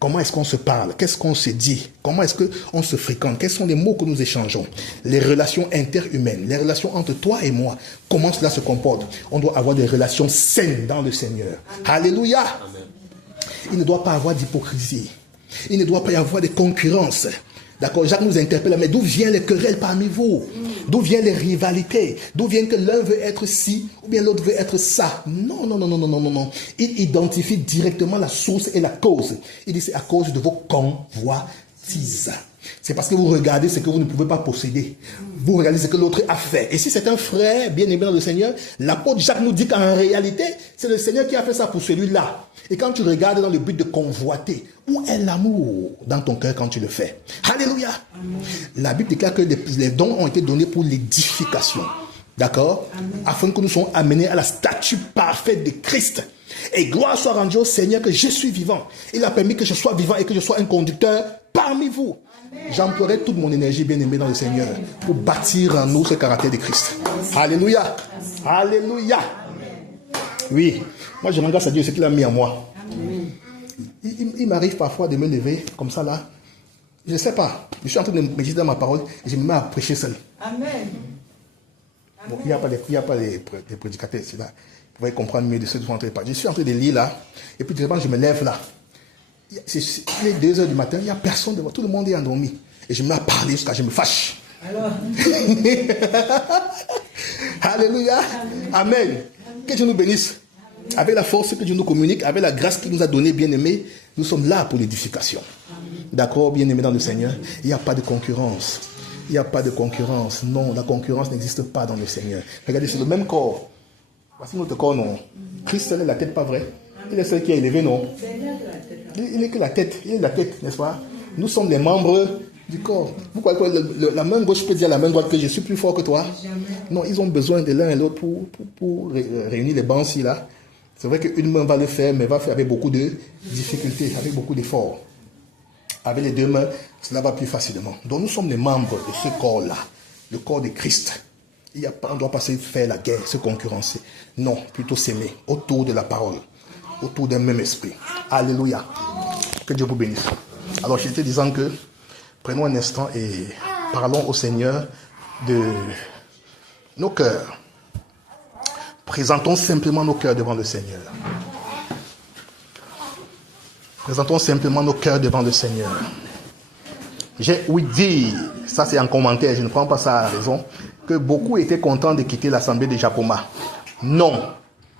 Comment est-ce qu'on se parle? Qu'est-ce qu'on se dit? Comment est-ce qu'on se fréquente? Quels sont les mots que nous échangeons? Les relations interhumaines, les relations entre toi et moi, comment cela se comporte? On doit avoir des relations saines dans le Seigneur. Alléluia! Amen. Il ne doit pas avoir d'hypocrisie. Il ne doit pas y avoir de concurrence. D'accord, Jacques nous interpelle, mais d'où viennent les querelles parmi vous? D'où viennent les rivalités? D'où vient que l'un veut être ci, ou bien l'autre veut être ça? Non. Il identifie directement la source et la cause. Il dit, c'est à cause de vos convoitises. C'est parce que vous regardez ce que vous ne pouvez pas posséder. Vous regardez ce que l'autre a fait. Et si c'est un frère bien aimé dans le Seigneur, l'apôtre Jacques nous dit qu'en réalité, c'est le Seigneur qui a fait ça pour celui-là. Et quand tu regardes dans le but de convoiter, où est l'amour dans ton cœur quand tu le fais? Alléluia! Amen. La Bible déclare que les dons ont été donnés pour l'édification. D'accord? Amen. Afin que nous soyons amenés à la statue parfaite de Christ. Et gloire soit rendue au Seigneur que je suis vivant. Il a permis que je sois vivant et que je sois un conducteur parmi vous. J'emploierai toute mon énergie bien aimée dans le Seigneur pour bâtir en nous ce caractère de Christ. Alléluia. Alléluia. Oui. Moi je rends grâce à Dieu ce qu'il a mis en moi. Il m'arrive parfois de me lever comme ça là. Je ne sais pas. Je suis en train de méditer dans ma parole et je me mets à prêcher seul. Amen. Bon, il n'y a pas des prédicateurs ici là. Vous pouvez comprendre mieux de ce que je suis en train de parler. Je suis en train de lire là. Et puis je me lève là. Il est 2h du matin, il n'y a personne devant, tout le monde est endormi. Et je me mets à parler jusqu'à ce que je me fâche. Alors. Alléluia. Amen. Amen. Que Dieu nous bénisse. Avec la force que Dieu nous communique, avec la grâce qu'il nous a donnée, bien aimés, nous sommes là pour l'édification. D'accord, bien aimés dans le Seigneur. Il n'y a pas de concurrence. Il n'y a pas de concurrence. Non, la concurrence n'existe pas dans le Seigneur. Regardez, c'est le même corps. Voici notre corps, non. Christ, seul est la tête, pas vrai? Il est celui qui est élevé, non? Il n'est que la tête. Il est la tête, n'est-ce pas? Nous sommes les membres du corps. Vous croyez que la main gauche peut dire à la main droite que je suis plus fort que toi? Non, ils ont besoin de l'un et l'autre pour réunir les bancs ici, là. C'est vrai qu'une main va le faire, mais va faire avec beaucoup de difficultés, avec beaucoup d'efforts. Avec les deux mains, cela va plus facilement. Donc nous sommes les membres de ce corps-là, le corps de Christ. On ne doit pas se faire la guerre, se concurrencer. Non, plutôt s'aimer autour de la parole, autour d'un même esprit. Alléluia. Que Dieu vous bénisse. Alors j'étais disant que prenons un instant et parlons au Seigneur de nos cœurs. Présentons simplement nos cœurs devant le Seigneur. Présentons simplement nos cœurs devant le Seigneur. J'ai ouï dire, ça c'est en commentaire, je ne prends pas ça à raison, que beaucoup étaient contents de quitter l'assemblée de Japoma. Non,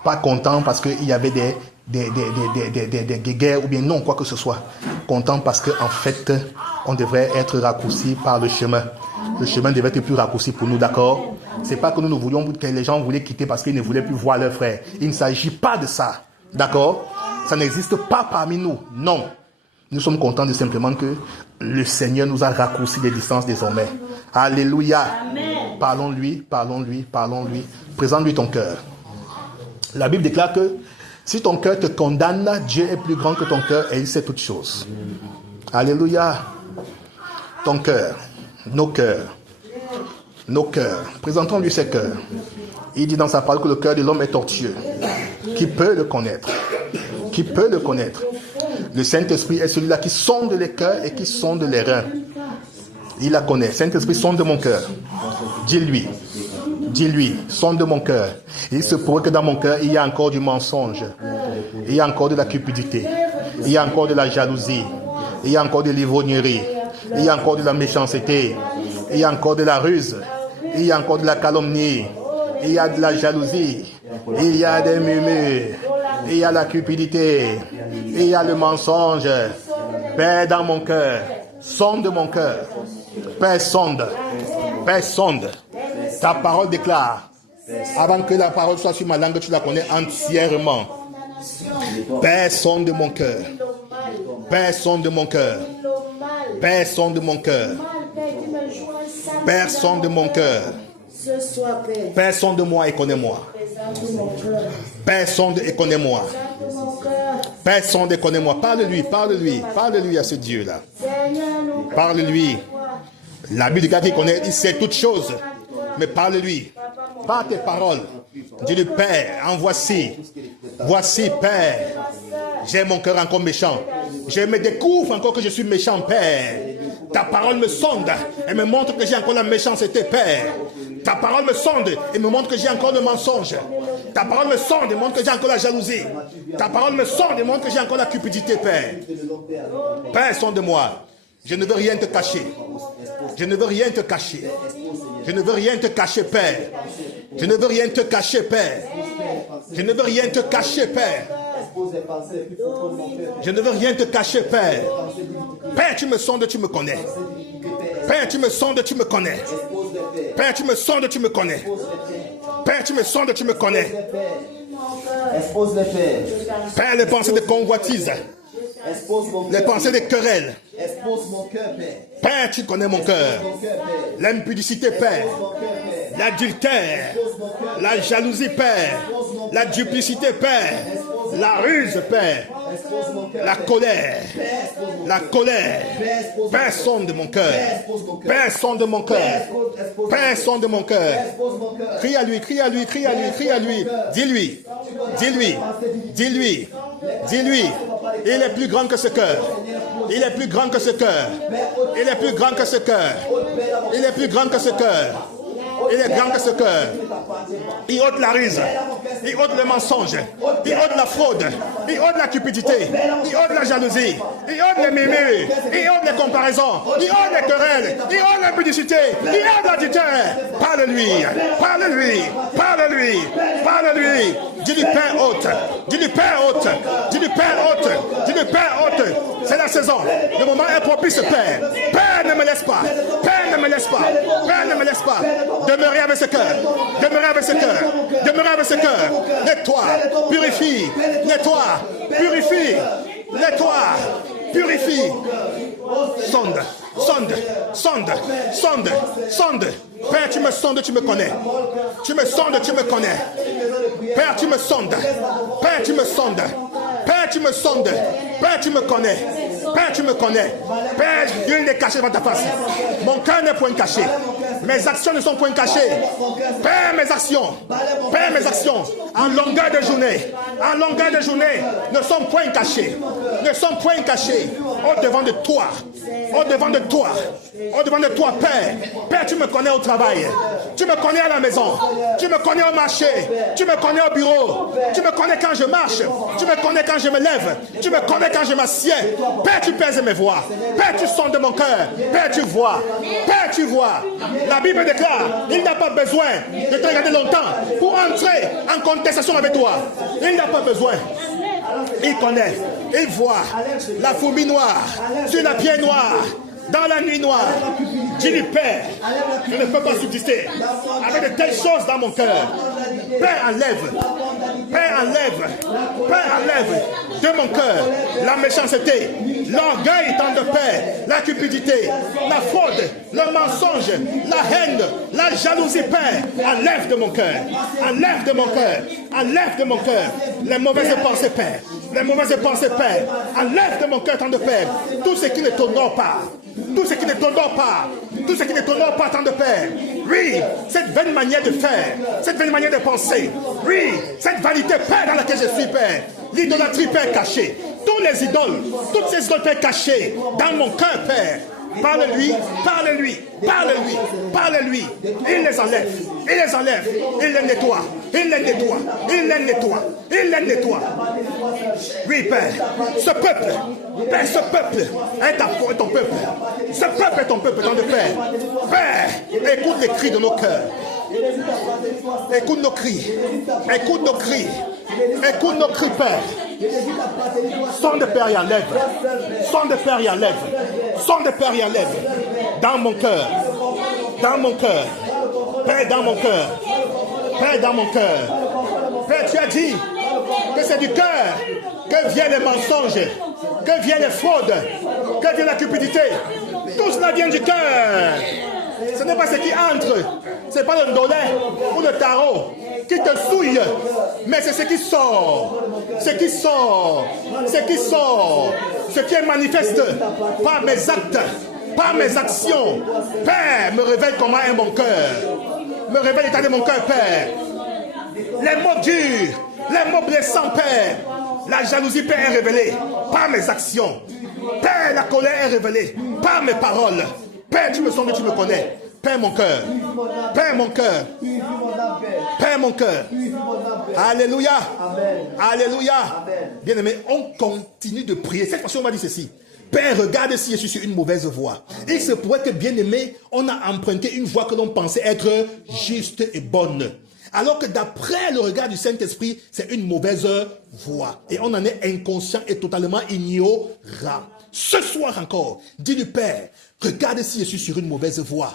pas contents parce qu'il y avait des guerres ou bien non, quoi que ce soit. Contents parce qu'en fait, on devrait être raccourci par le chemin. Le chemin devait être plus raccourci pour nous, d'accord? C'est pas que nous voulions que les gens voulaient quitter parce qu'ils ne voulaient plus voir leurs frères. Il ne s'agit pas de ça, d'accord? Ça n'existe pas parmi nous, non. Nous sommes contents de simplement que le Seigneur nous a raccourci les distances désormais. Alléluia. Amen. Parlons-lui. Présente-lui ton cœur. La Bible déclare que si ton cœur te condamne, Dieu est plus grand que ton cœur et il sait toutes choses. Alléluia. Ton cœur, nos cœurs. Présentons-lui ses cœurs. Il dit dans sa parole que le cœur de l'homme est tortueux. Qui peut le connaître? Le Saint-Esprit est celui-là qui sonde les cœurs et qui sonde les reins. Il la connaît. Saint-Esprit, sonde mon cœur. Dis-lui, sonde mon cœur. Il se pourrait que dans mon cœur, il y a encore du mensonge. Il y a encore de la cupidité. Il y a encore de la jalousie. Il y a encore de l'ivrognerie. Il y a encore de la méchanceté. Il y a encore de la ruse. Il y a encore de la calomnie. Il y a de la jalousie. Il y a des murmures. Il y a la cupidité. Il y a le mensonge. Père, dans mon cœur. Sonde mon cœur. Père, sonde. Père, sonde. Ta parole déclare. Avant que la parole soit sur ma langue, tu la connais entièrement. Père, sonde mon cœur. Père, sonde mon cœur. Père, sonde mon cœur. Père, sonde mon cœur. Père, sonde-moi et connais-moi. Père, sonde et connais-moi. Père, sonde et connais-moi. Parle-lui, parle-lui. Parle-lui à ce Dieu-là. Parle-lui. La Bible dit qu'il connaît, il sait toutes choses. Mais parle-lui. Par tes paroles. Dis-lui, Père, en voici. Voici, Père. J'ai mon cœur encore méchant. Je me découvre encore que je suis méchant, Père. Ta parole me sonde et me montre que j'ai encore la méchanceté, Père. Ta parole me sonde et me montre que j'ai encore le mensonge. Ta parole me sonde et montre que j'ai encore la jalousie. Ta parole me sonde et montre que j'ai encore la cupidité, Père. Père, sonde-moi. Je ne veux rien te cacher. Je ne veux rien te cacher. Je ne veux rien te cacher, Père. Je ne veux rien te cacher, Père. Je ne veux rien te cacher, Père. Je ne veux rien te cacher, Père. Père, tu me sondes, tu me connais. Père, tu me sondes, tu me connais. Père, tu me sondes, tu me connais. Père, tu me sondes, tu me connais. Père, les pensées de convoitise. Les pensées de querelles. Père, tu connais mon cœur. L'impudicité, Père. L'adultère. La jalousie, Père. La duplicité, Père. La ruse, Père. La colère. La colère. Père, sonde mon cœur. Père, sonde mon cœur. Père, sonde mon cœur. Crie à lui, crie à lui, crie à lui, crie à lui. Dis-lui. Dis-lui. Dis-lui. Dis-lui. Il est plus grand que ce cœur. Il est plus grand que ce cœur. Il est plus grand que ce cœur. Il est plus grand que ce cœur. Il est grand que ce cœur. Il ôte la ruse. Il ôte le mensonge. Il ôte la fraude. Il ôte la cupidité. Il ôte la jalousie. Il ôte les murmures. Il ôte les comparaisons. Il ôte les querelles. Il ôte l'impudicité. Il ôte l'adultère. Parle-lui. Parle-lui. Parle-lui. Parle-lui. Dis-lui Père hôte. Dis-lui Père hôte. Dis-lui Père hôte. Dis-lui Père hôte. C'est la saison. Le moment est propice, Père. Père, ne me laisse pas. Père, ne me laisse pas. Père, ne me laisse pas. Demeurez avec ce cœur. Demeurez avec ce cœur. Demeurez avec ce cœur. Nettoie. Purifie. Nettoie. Purifie. Nettoie. Purifie. Sonde. Sonde. Sonde. Sonde. Sonde. Père, tu me sondes, tu me connais. Tu me sondes, tu me connais. Père, tu me sondes. Père, tu me sondes. Père, tu me sondes. Père, tu me connais. Père, tu me connais. Père, Dieu n'est caché devant ta face. Mon cœur n'est point caché. Mes actions ne sont point cachées. Père, mes actions. Père, mes actions. En longueur de journée. En longueur de journée. Ne sont point cachées. Ne sont point cachées. Au devant de toi. Au devant de toi. Au devant de toi, Père. Père, tu me connais au travail. Tu me connais à la maison. Tu me connais au marché. Tu me connais au bureau. Tu me connais quand je marche. Tu me connais quand je me lève. Tu me connais quand je m'assieds. Père, tu pèses mes voix. Père, tu sondes mon cœur. Père, tu vois. Père, tu vois. La Bible déclare, il n'a pas besoin de te regarder longtemps pour entrer en contestation avec toi. Il n'a pas besoin. Il connaît. Il voit la fourmi noire sur la pierre noire. Dans la nuit noire, dis-lui Père, je ne peux pas subsister avec de telles choses dans mon cœur. Père, enlève. Père, enlève. Père, enlève de mon cœur la méchanceté, l'orgueil tant de Père, la cupidité, la fraude, le mensonge, la haine, la jalousie, Père. Enlève de mon cœur. Enlève de mon cœur. Enlève de mon cœur les mauvaises pensées, Père. Les mauvaises pensées, Père. Enlève de mon cœur tant de Père tout ce qui ne t'honore pas. Tout ce qui ne t'honore pas. Tout ce qui ne t'honore pas tant de Père. Oui, cette vaine manière de faire. Cette vaine manière de penser. Oui, cette vanité, Père, dans laquelle je suis, Père. L'idolâtrie, Père, cachée. Tous les idoles. Toutes ces idoles, Père, cachées dans mon cœur, Père. Parle-lui, parle-lui, parle-lui, parle-lui. Il les enlève, il les enlève, il les nettoie, il les nettoie, il les nettoie, il les nettoie. Oui, Père, ce peuple, Père, ce peuple est ton peuple. Ce peuple est ton peuple, ton Père. Père, écoute les cris de nos cœurs. Écoute nos cris. Écoute nos cris. Écoute nos cris, Père. Son de Père y enlève. Son de Père y enlève. Son de Père y enlève. Dans mon cœur. Dans mon cœur. Père, dans mon cœur. Père, dans mon cœur. Père, tu as dit que c'est du cœur que viennent les mensonges, que viennent les fraudes, que vient la cupidité. Tout cela vient du cœur. Ce n'est pas ce qui entre. Ce n'est pas le dollar ou le tarot qui te souille, mais c'est ce qui sort. Ce qui sort. Ce qui sort. Ce qui est manifeste par mes actes, par mes actions. Père, me révèle comment est mon cœur. Me révèle l'état de mon cœur, Père. Les mots durs, les mots blessants, Père. La jalousie, Père, est révélée par mes actions. Père, la colère est révélée par mes paroles. Père, tu me sens que tu me connais. Père, mon cœur. Père, mon cœur. Père, mon cœur. Alléluia. Alléluia. Bien-aimé, on continue de prier. Cette fois-ci, on m'a dit ceci. Père, regarde si je suis sur une mauvaise voie. Il se pourrait que, bien-aimé, on a emprunté une voie que l'on pensait être juste et bonne. Alors que d'après le regard du Saint-Esprit, c'est une mauvaise voie. Et on en est inconscient et totalement ignorant. Ce soir encore, dis-lui, Père, regarde si je suis sur une mauvaise voie.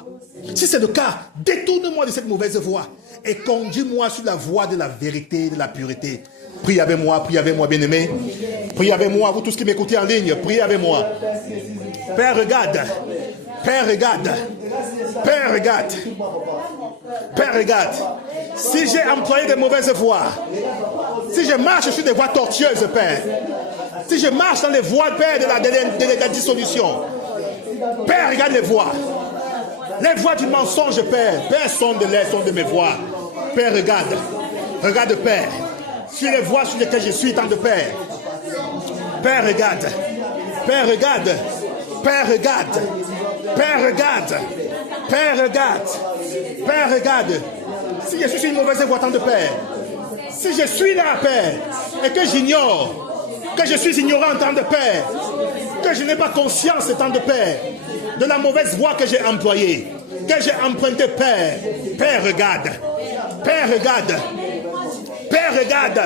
Si c'est le cas, détourne-moi de cette mauvaise voie et conduis-moi sur la voie de la vérité, de la pureté. Prie avec moi, bien-aimé. Prie avec moi, vous tous qui m'écoutez en ligne, priez avec moi. Père, regarde. Père, regarde. Père, regarde. Père, regarde. Si j'ai employé de mauvaises voies, si je marche sur des voies tortueuses, Père, si je marche dans les voies, Père, de la dissolution, Père, regarde les voies. Les voies du mensonge, Père. Père, sonde de mes voies. Père, regarde. Regarde, Père. Sur les voies sur lesquelles je suis, tant de Père. Père, regarde. Père, regarde. Père, regarde. Père, regarde. Père, regarde. Père, regarde. Si je suis sur une mauvaise voie, tant de Père. Si je suis là, Père, et que j'ignore, que je suis ignorant, tant de Père, que je n'ai pas conscience, tant de Père, de la mauvaise voie que j'ai employée, que j'ai empruntée, Père. Père, regarde. Père, regarde. Père, regarde.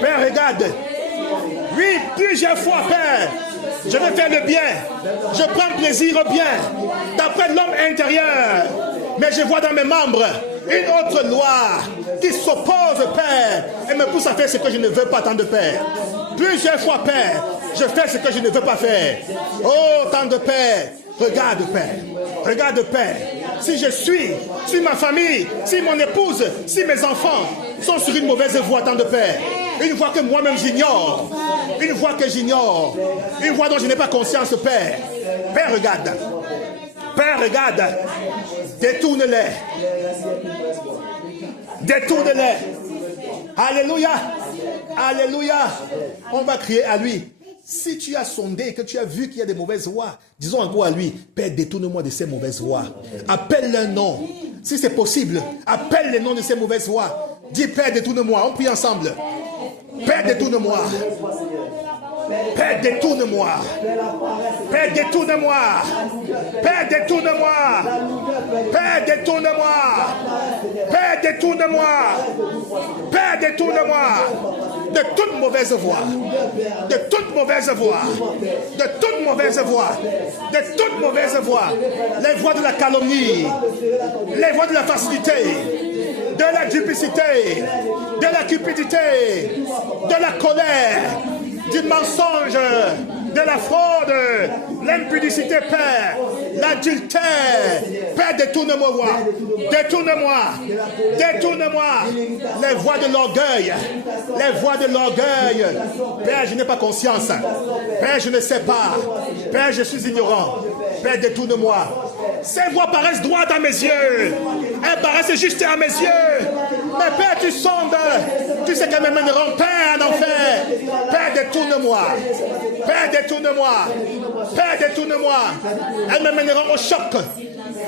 Père, regarde. Oui, plusieurs fois, Père, je vais faire le bien. Je prends plaisir au bien, d'après l'homme intérieur. Mais je vois dans mes membres une autre loi qui s'oppose, Père, et me pousse à faire ce que je ne veux pas, tant de Père. Plusieurs fois, Père, je fais ce que je ne veux pas faire. Oh, tant de Père, regarde, Père. Regarde, Père. Si je suis, si ma famille, si mon épouse, si mes enfants sont sur une mauvaise voie, tant de Père, une voie que moi-même j'ignore, une voie que j'ignore, une voie dont je n'ai pas conscience, Père. Père, regarde. Père, regarde. Détourne-les. Détourne-les. Alléluia. Alléluia. On va crier à lui. Si tu as sondé et que tu as vu qu'il y a des mauvaises voies, disons encore à lui, Père, détourne-moi de ces mauvaises voies. Appelle leur nom. Si c'est possible, appelle les noms de ces mauvaises voies. Dis, Père, détourne-moi. On prie ensemble. Père, détourne-moi. Père, détourne-moi. Père, détourne-moi. Père, détourne-moi. Père, détourne-moi. Père, détourne-moi. Père, détourne-moi de toute mauvaise voie. De toute mauvaise voie. De toute mauvaise voie. De toute mauvaise voie. Les voies de la calomnie. Les voies de la facilité. De la duplicité. De la cupidité. De la colère. Du mensonge, de la fraude, l'impudicité, Père, l'adultère. Père, détourne-moi, détourne-moi, détourne-moi. Les voies de l'orgueil, les voies de l'orgueil. Père, je n'ai pas conscience. Père, je ne sais pas. Père, je suis ignorant. Père, détourne-moi. Ces voies paraissent droites à mes yeux. Elles paraissent justes à mes yeux. Mais Père, tu sondes. Tu sais qu'elles me mèneront, Père, en enfer. Père, détourne-moi. Père, détourne-moi. Père, détourne-moi. Elles me mèneront au choc.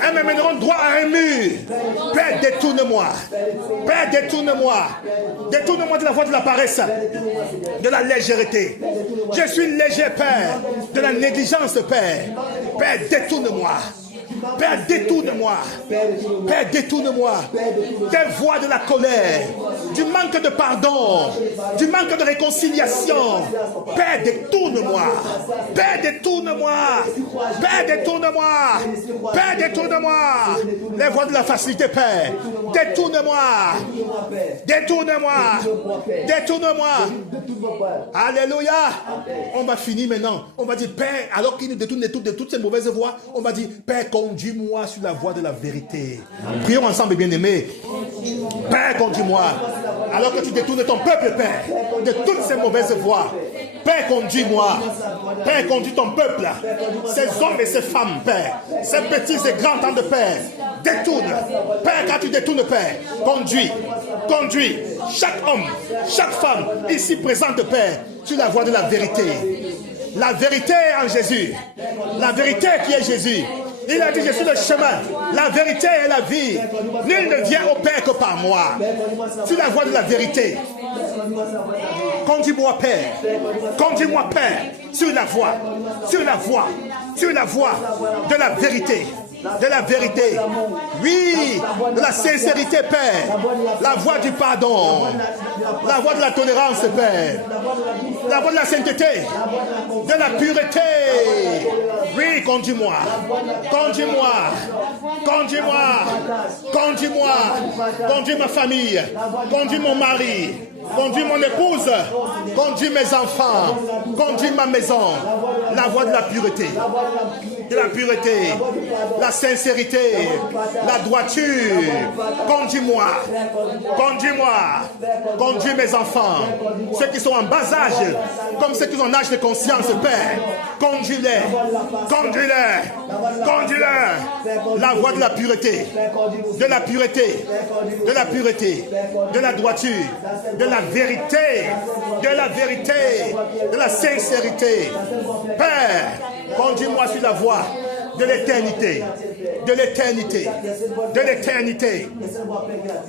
Elles me mèneront droit à un mur. Père, détourne-moi. Père, détourne-moi. Détourne-moi de la voie de la paresse, de la légèreté. Je suis léger, Père. De la négligence, Père. Père, détourne-moi. Père, détourne-moi. Père, détourne-moi des voies de la colère, du manque de pardon, du manque de réconciliation. Père, détourne-moi. Père, détourne-moi. Père, détourne-moi. Père, détourne-moi. Les voies de la facilité, Père. Détourne-moi. Détourne-moi. Détourne-moi. Alléluia. On va finir maintenant. On va dire, Père, alors qu'il nous détourne de toutes ces mauvaises voies, on va dire, Père, conduis-moi sur la voie de la vérité. Prions ensemble, bien-aimés. Père, conduis-moi. Alors que tu détournes ton peuple, Père, de toutes ces mauvaises voies. Père, conduis-moi. Père, conduis ton peuple. Ces hommes et ces femmes, Père. Ces petits et grands temps de Père. Détourne. Père, quand tu détournes, Père, conduis. Conduis chaque homme, chaque femme ici présente, Père, sur la voie de la vérité. La vérité en Jésus. La vérité qui est Jésus. Il a dit, je suis le chemin, la vérité et la vie. Nul ne vient au Père que par moi. Sur la voie de la vérité. Conduis-moi, Père. Conduis-moi, Père, sur la voie. Sur la voie. Sur la voie de la vérité. De la vérité. Oui, de la sincérité, Père. La voie du pardon. La voie de la tolérance, Père. La voie de la sainteté. De la pureté. Oui, conduis-moi. Conduis-moi. Conduis-moi. Conduis-moi. Conduis ma famille. Conduis mon mari. Conduis mon épouse. Conduis mes enfants. Conduis ma maison. La voie de la pureté. De la pureté. La sincérité. La droiture. Conduis-moi. Conduis-moi. Conduis mes enfants. Ceux qui sont en bas âge. Comme ceux qui sont en âge de conscience, Père. Conduis-les. Conduis-les. Conduis-les. La voie de la pureté. De la pureté. De la pureté. De la droiture. De la vérité. De la vérité. De la sincérité. Père, conduis-moi sur la voie de l'éternité. De l'éternité. De l'éternité.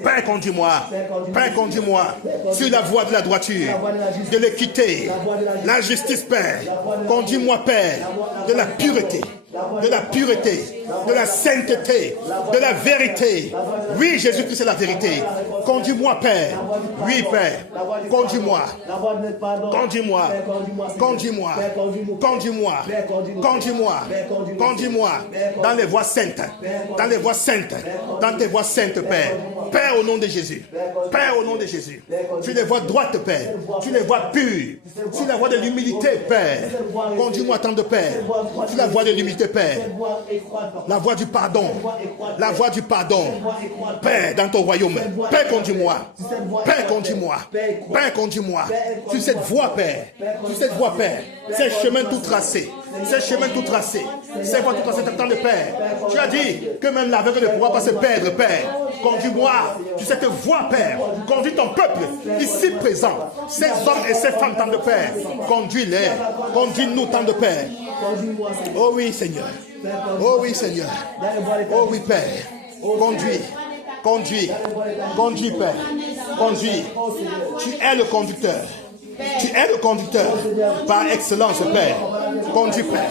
Père, conduis-moi. Père, conduis-moi sur la voie de la droiture. De l'équité. La justice, Père. Conduis-moi, Père, de la pureté. De la pureté, de la sainteté, de la vérité. Oui, Jésus-Christ est la vérité. Conduis-moi, Père. Oui, Père. Conduis-moi. Conduis-moi. Conduis-moi. Conduis-moi. Conduis-moi. Conduis-moi dans les voies saintes. Dans les voies saintes. Dans tes voies saintes, Père. Père, au nom de Jésus. Père, au nom de Jésus. Sur les voies droites, Père. Sur les voies pures. Sur la voie de l'humilité, Père. Conduis-moi tant de Père. Sur la voie de l'humilité, Père. La voie du pardon. La voie du pardon. Père, dans ton royaume. Père, conduis-moi. Père, conduis-moi. Père, conduis-moi. Sur cette voie, Père. Sur cette voie, Père. Ces chemins tout tracés. Ces chemins tout tracés. Ces voies tout tracées, tant de Père. Tu as dit que même l'aveugle ne pourra pas se perdre, Père. Conduis-moi sur cette voie, Père. Conduis ton peuple ici présent. Ces hommes et ces femmes, tant de Père. Conduis-les. Conduis-nous, tant de Père. Oh oui, Seigneur. Oh oui, Seigneur. Oh oui, Père. Conduis. Conduis. Conduis, Père. Conduis. Tu es le conducteur. Tu es le conducteur par excellence, Père. Conduis, Père.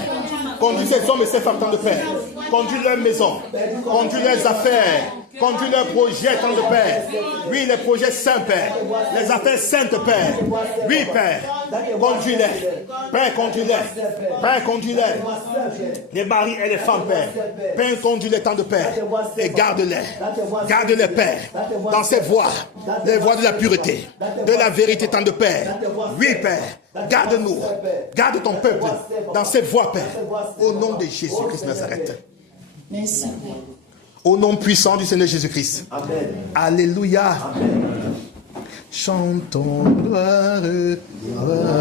Conduis ces hommes et ces femmes, tant de Père. Conduis leur maison. Conduis leurs affaires. Conduis leurs projets, tant de Père. Oui, les projets saints, Père. Les affaires saintes, Père. Oui, Père. Conduis-les. Père, conduis-les. Père, conduis-les. Les maris et les femmes, Père. Père, conduis-les, tant de Père. Et garde-les. Garde-les, Père. Dans ces voies. Les voies de la pureté. De la vérité, tant de Père. Oui, Père. Garde-nous. Garde ton peuple dans ces voies, Père. Au nom de Jésus-Christ Nazareth. Merci. Au nom puissant du Seigneur Jésus-Christ. Amen. Alléluia. Amen. Chantons gloire, gloire.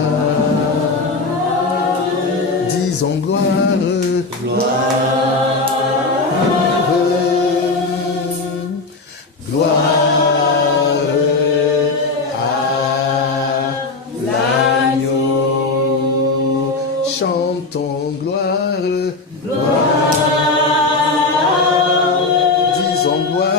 Disons gloire, gloire. Gloire à l'agneau. Chantons gloire, gloire. Disons gloire.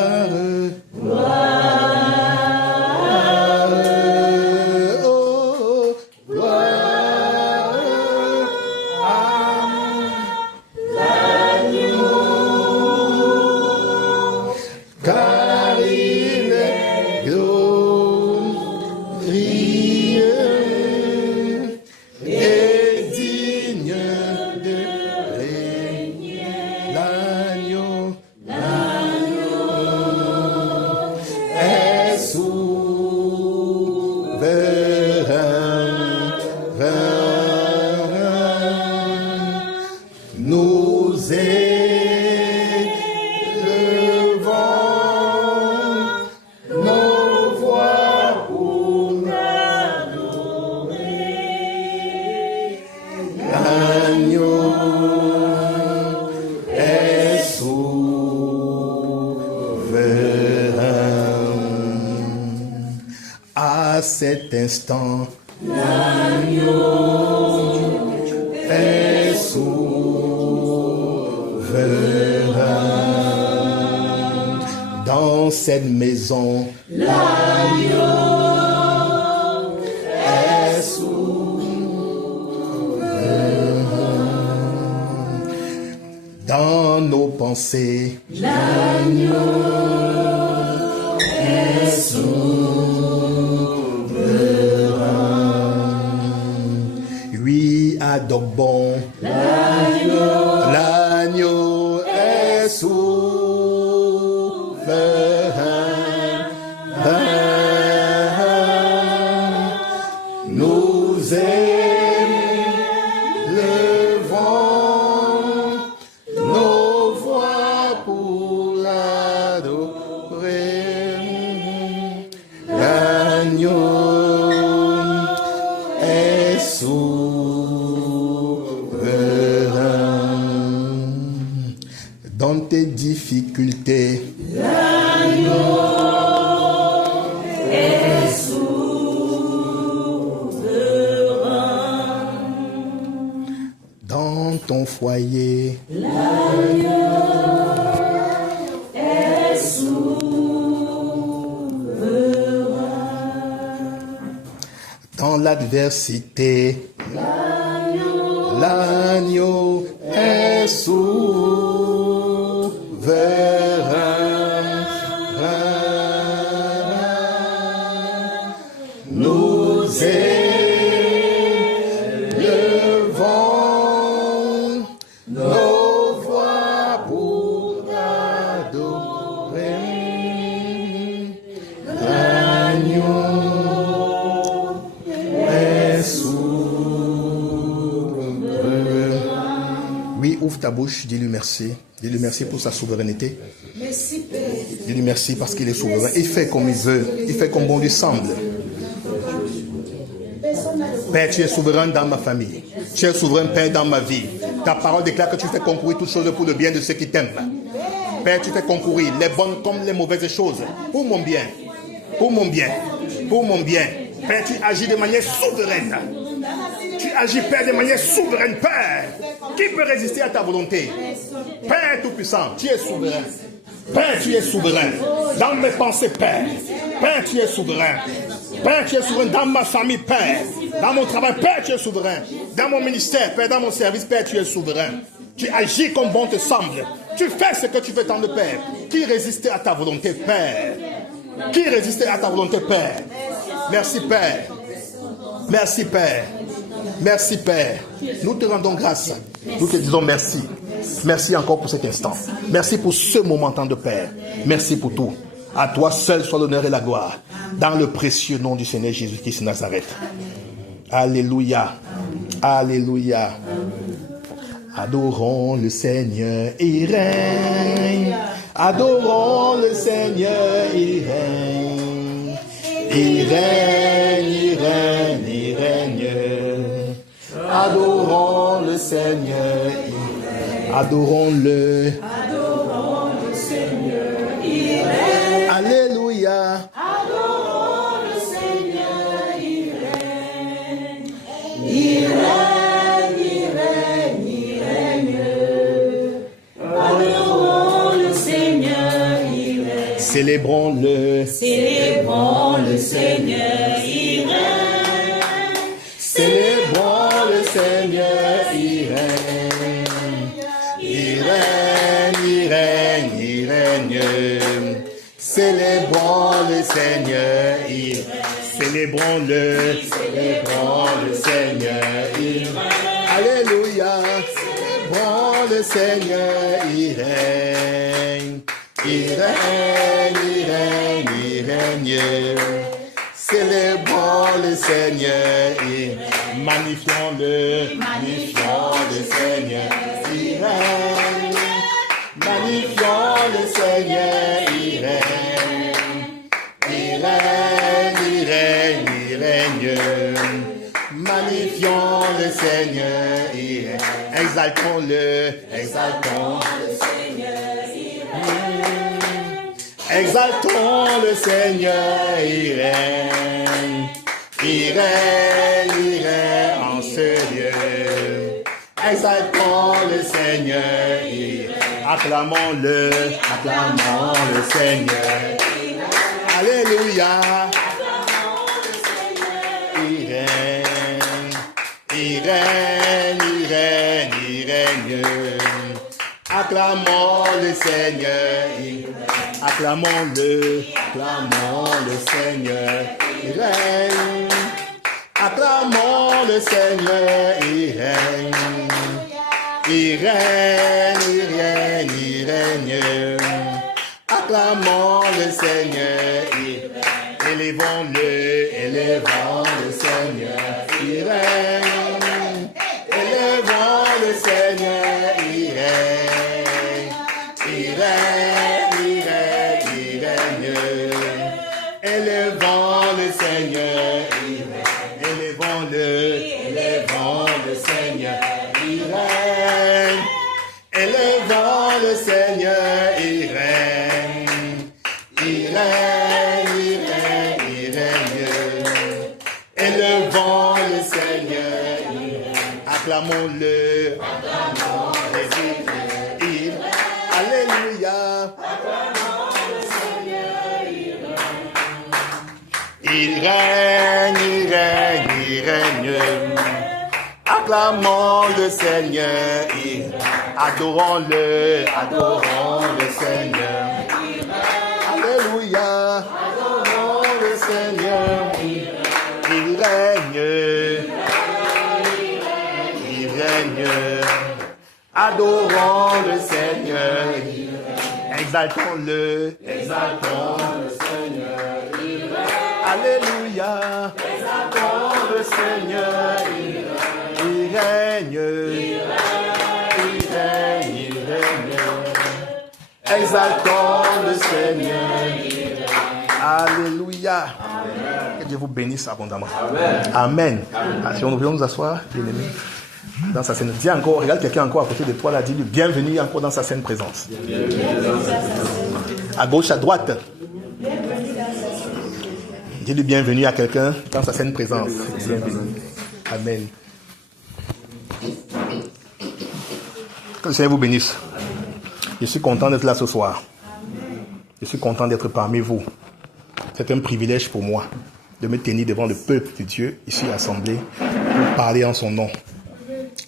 est digne de régner. L'agneau est souverain. Nous élevons nos voix pour l'adorer. L'agneau est souverain. À cet instant, est souverain. Dans cette maison, l'agneau est souverain. Dans nos pensées, l'agneau est souverain. Oui, à Dogbon, l'agneau est souverain. Nous élevons nos voix pour l'adorer. L'agneau est souverain. Dans tes difficultés, est souverain. dans ton foyer, Est souverain. dans l'adversité, l'agneau est souverain. Nous élevons nos voix pour adorer. L'agneau est souverain. Oui, ouvre ta bouche, dis-lui merci. Dis-lui merci pour sa souveraineté. Merci, Père. Dis-lui merci parce qu'il est souverain. Il fait comme il veut. Il fait comme bon lui semble. Père, tu es souverain dans ma famille. Tu es souverain, Père, dans ma vie. Ta parole déclare que tu fais concourir toutes choses pour le bien de ceux qui t'aiment. Père, tu fais concourir les bonnes comme les mauvaises choses. Pour mon bien. Pour mon bien. Pour mon bien. Père, tu agis de manière souveraine. Tu agis, Père, de manière souveraine. Père, qui peut résister à ta volonté? Père Tout-Puissant, tu es souverain. Père, tu es souverain. Dans mes pensées, Père. Père, tu es souverain. Père, tu es souverain dans ma famille, Père. Dans mon travail, Père, tu es souverain. Dans mon ministère, Père, dans mon service, Père, tu es souverain. Tu agis comme bon te semble. Tu fais ce que tu veux tant de Père. Qui résistait à ta volonté, Père? Qui résistait à ta volonté, Père? Merci, Père. Merci, Père. Merci, Père. Nous te rendons grâce. Nous te disons merci. Merci encore pour cet instant. Merci pour ce moment tant de Père. Merci pour tout. À toi seul soit l'honneur et la gloire. Dans le précieux nom du Seigneur Jésus-Christ de Nazareth. Alléluia. Alléluia. Adorons le Seigneur, il règne. Adorons le Seigneur, il règne. Il règne, il règne, il règne. Adorons le Seigneur, il règne. Adorons-le. Adorons le Seigneur, il règne. Alléluia. Adorons le Seigneur, il règne. Il règne, il règne, il règne. Adorons le Seigneur, il règne. Célébrons-le. Célébrons le Seigneur, il règne. Célébrons le Seigneur, il règne. Il règne, il règne, il règne. Célébrons le Seigneur, il règne. Célébrons-le, célébrons le Seigneur. Alléluia, célébrons le Seigneur, il règne. Il règne, il règne, il règne. Célébrons le Seigneur, magnifions-le, magnifions le Seigneur, il règne. Magnifions le Seigneur, il règne. Il règne, il règne, il règne. Magnifions le Seigneur, il règne. Exaltons-le, exaltons le Seigneur, il règne. Exaltons le Seigneur, il règne. Il règne, il règne en ce lieu. Exaltons le Seigneur, il règne. Acclamons-le, acclamons le Seigneur. Alléluia. Il règne, il règne, il règne, il règne. Acclamons le Seigneur, acclamons-le, acclamons le Seigneur, il règne. Acclamons le Seigneur, il règne. Il règne, il règne, il règne. Acclamons le Seigneur, il règne. Élevons-le, élevons le Seigneur, il règne. Élevons le Seigneur, il règne. Il règne, il règne, il règne. Élevons le Seigneur, il règne. Élevons-le, élevons le Seigneur, il règne. Élevons le Seigneur, il règne. Il règne, il règne, il règne. Élevons le Seigneur, il règne. Acclamons-le. Acclamons le Seigneur, il règne. Alléluia. Acclamons le Seigneur, il règne. Il règne, il règne, il règne. Acclamons le Seigneur, il règne. Adorons-le, adorons le Seigneur. Alléluia. Adorons le Seigneur. Il règne. Il règne. Adorons le Seigneur. Exaltons-le. Exaltons le Seigneur. Alléluia. Exaltons le Seigneur. Il règne. Il règne, il règne. Exaltons le Seigneur. Alléluia. Que Dieu vous bénisse abondamment. Amen. Amen. Si on veut nous asseoir, bien-aimés, dans sa saine. Dis encore, regarde quelqu'un encore à côté de toi, là, dis-lui bienvenue encore dans sa saine présence. À gauche, à droite. Dis-lui bienvenue à quelqu'un dans sa saine présence. Bienvenue. Amen. Que le Seigneur vous bénisse. Je suis content d'être là ce soir. Je suis content d'être parmi vous. C'est un privilège pour moi de me tenir devant le peuple de Dieu, ici assemblé, pour parler en son nom.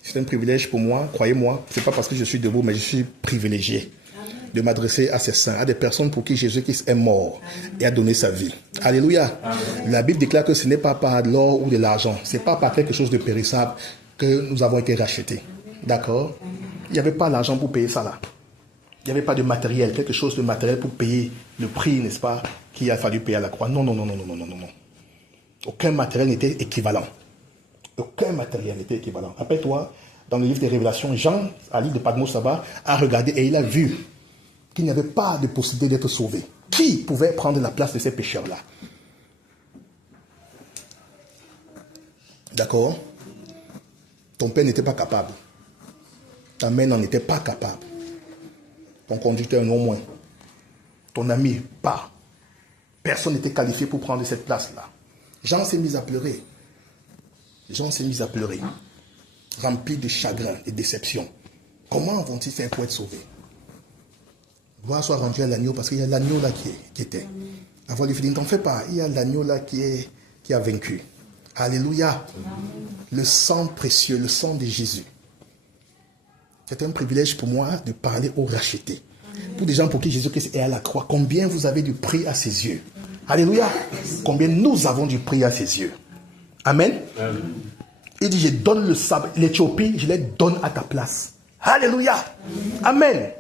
C'est un privilège pour moi, croyez-moi. Ce n'est pas parce que je suis debout, mais je suis privilégié de m'adresser à ces saints, à des personnes pour qui Jésus-Christ est mort et a donné sa vie. Alléluia. La Bible déclare que ce n'est pas par de l'or ou de l'argent, ce n'est pas par quelque chose de périssable que nous avons été rachetés. D'accord? Il n'y avait pas l'argent pour payer ça là. Il n'y avait pas de matériel, quelque chose de matériel pour payer le prix, n'est-ce pas, qu'il a fallu payer à la croix. Non, non, non, non, non, non, non, non. Aucun matériel n'était équivalent. Aucun matériel n'était équivalent. Rappelle-toi, dans le livre des Révélations, Jean, à l'île de Patmos là-bas, a regardé et il a vu qu'il n'y avait pas de possibilité d'être sauvé. Qui pouvait prendre la place de ces pécheurs-là? D'accord? Ton père n'était pas capable. Ta mère n'en était pas capable. Ton conducteur non moins. Ton ami, pas. Personne n'était qualifié pour prendre cette place-là. Jean s'est mis à pleurer. Jean s'est mis à pleurer. Rempli de chagrin et de déception. Comment vont-ils faire pour être sauvés? Gloire soit rendue à l'agneau, parce qu'il y a l'agneau là qui était. Avoir lui dit, ne t'en fais pas, il y a l'agneau là qui a vaincu. Alléluia. Le sang précieux, le sang de Jésus. C'est un privilège pour moi de parler aux rachetés. Pour des gens pour qui Jésus-Christ est à la croix, combien vous avez du prix à ses yeux? Alléluia. Combien nous avons du prix à ses yeux. Amen. Il dit, je donne le sabbat, l'Éthiopie, je les donne à ta place. Alléluia. Amen.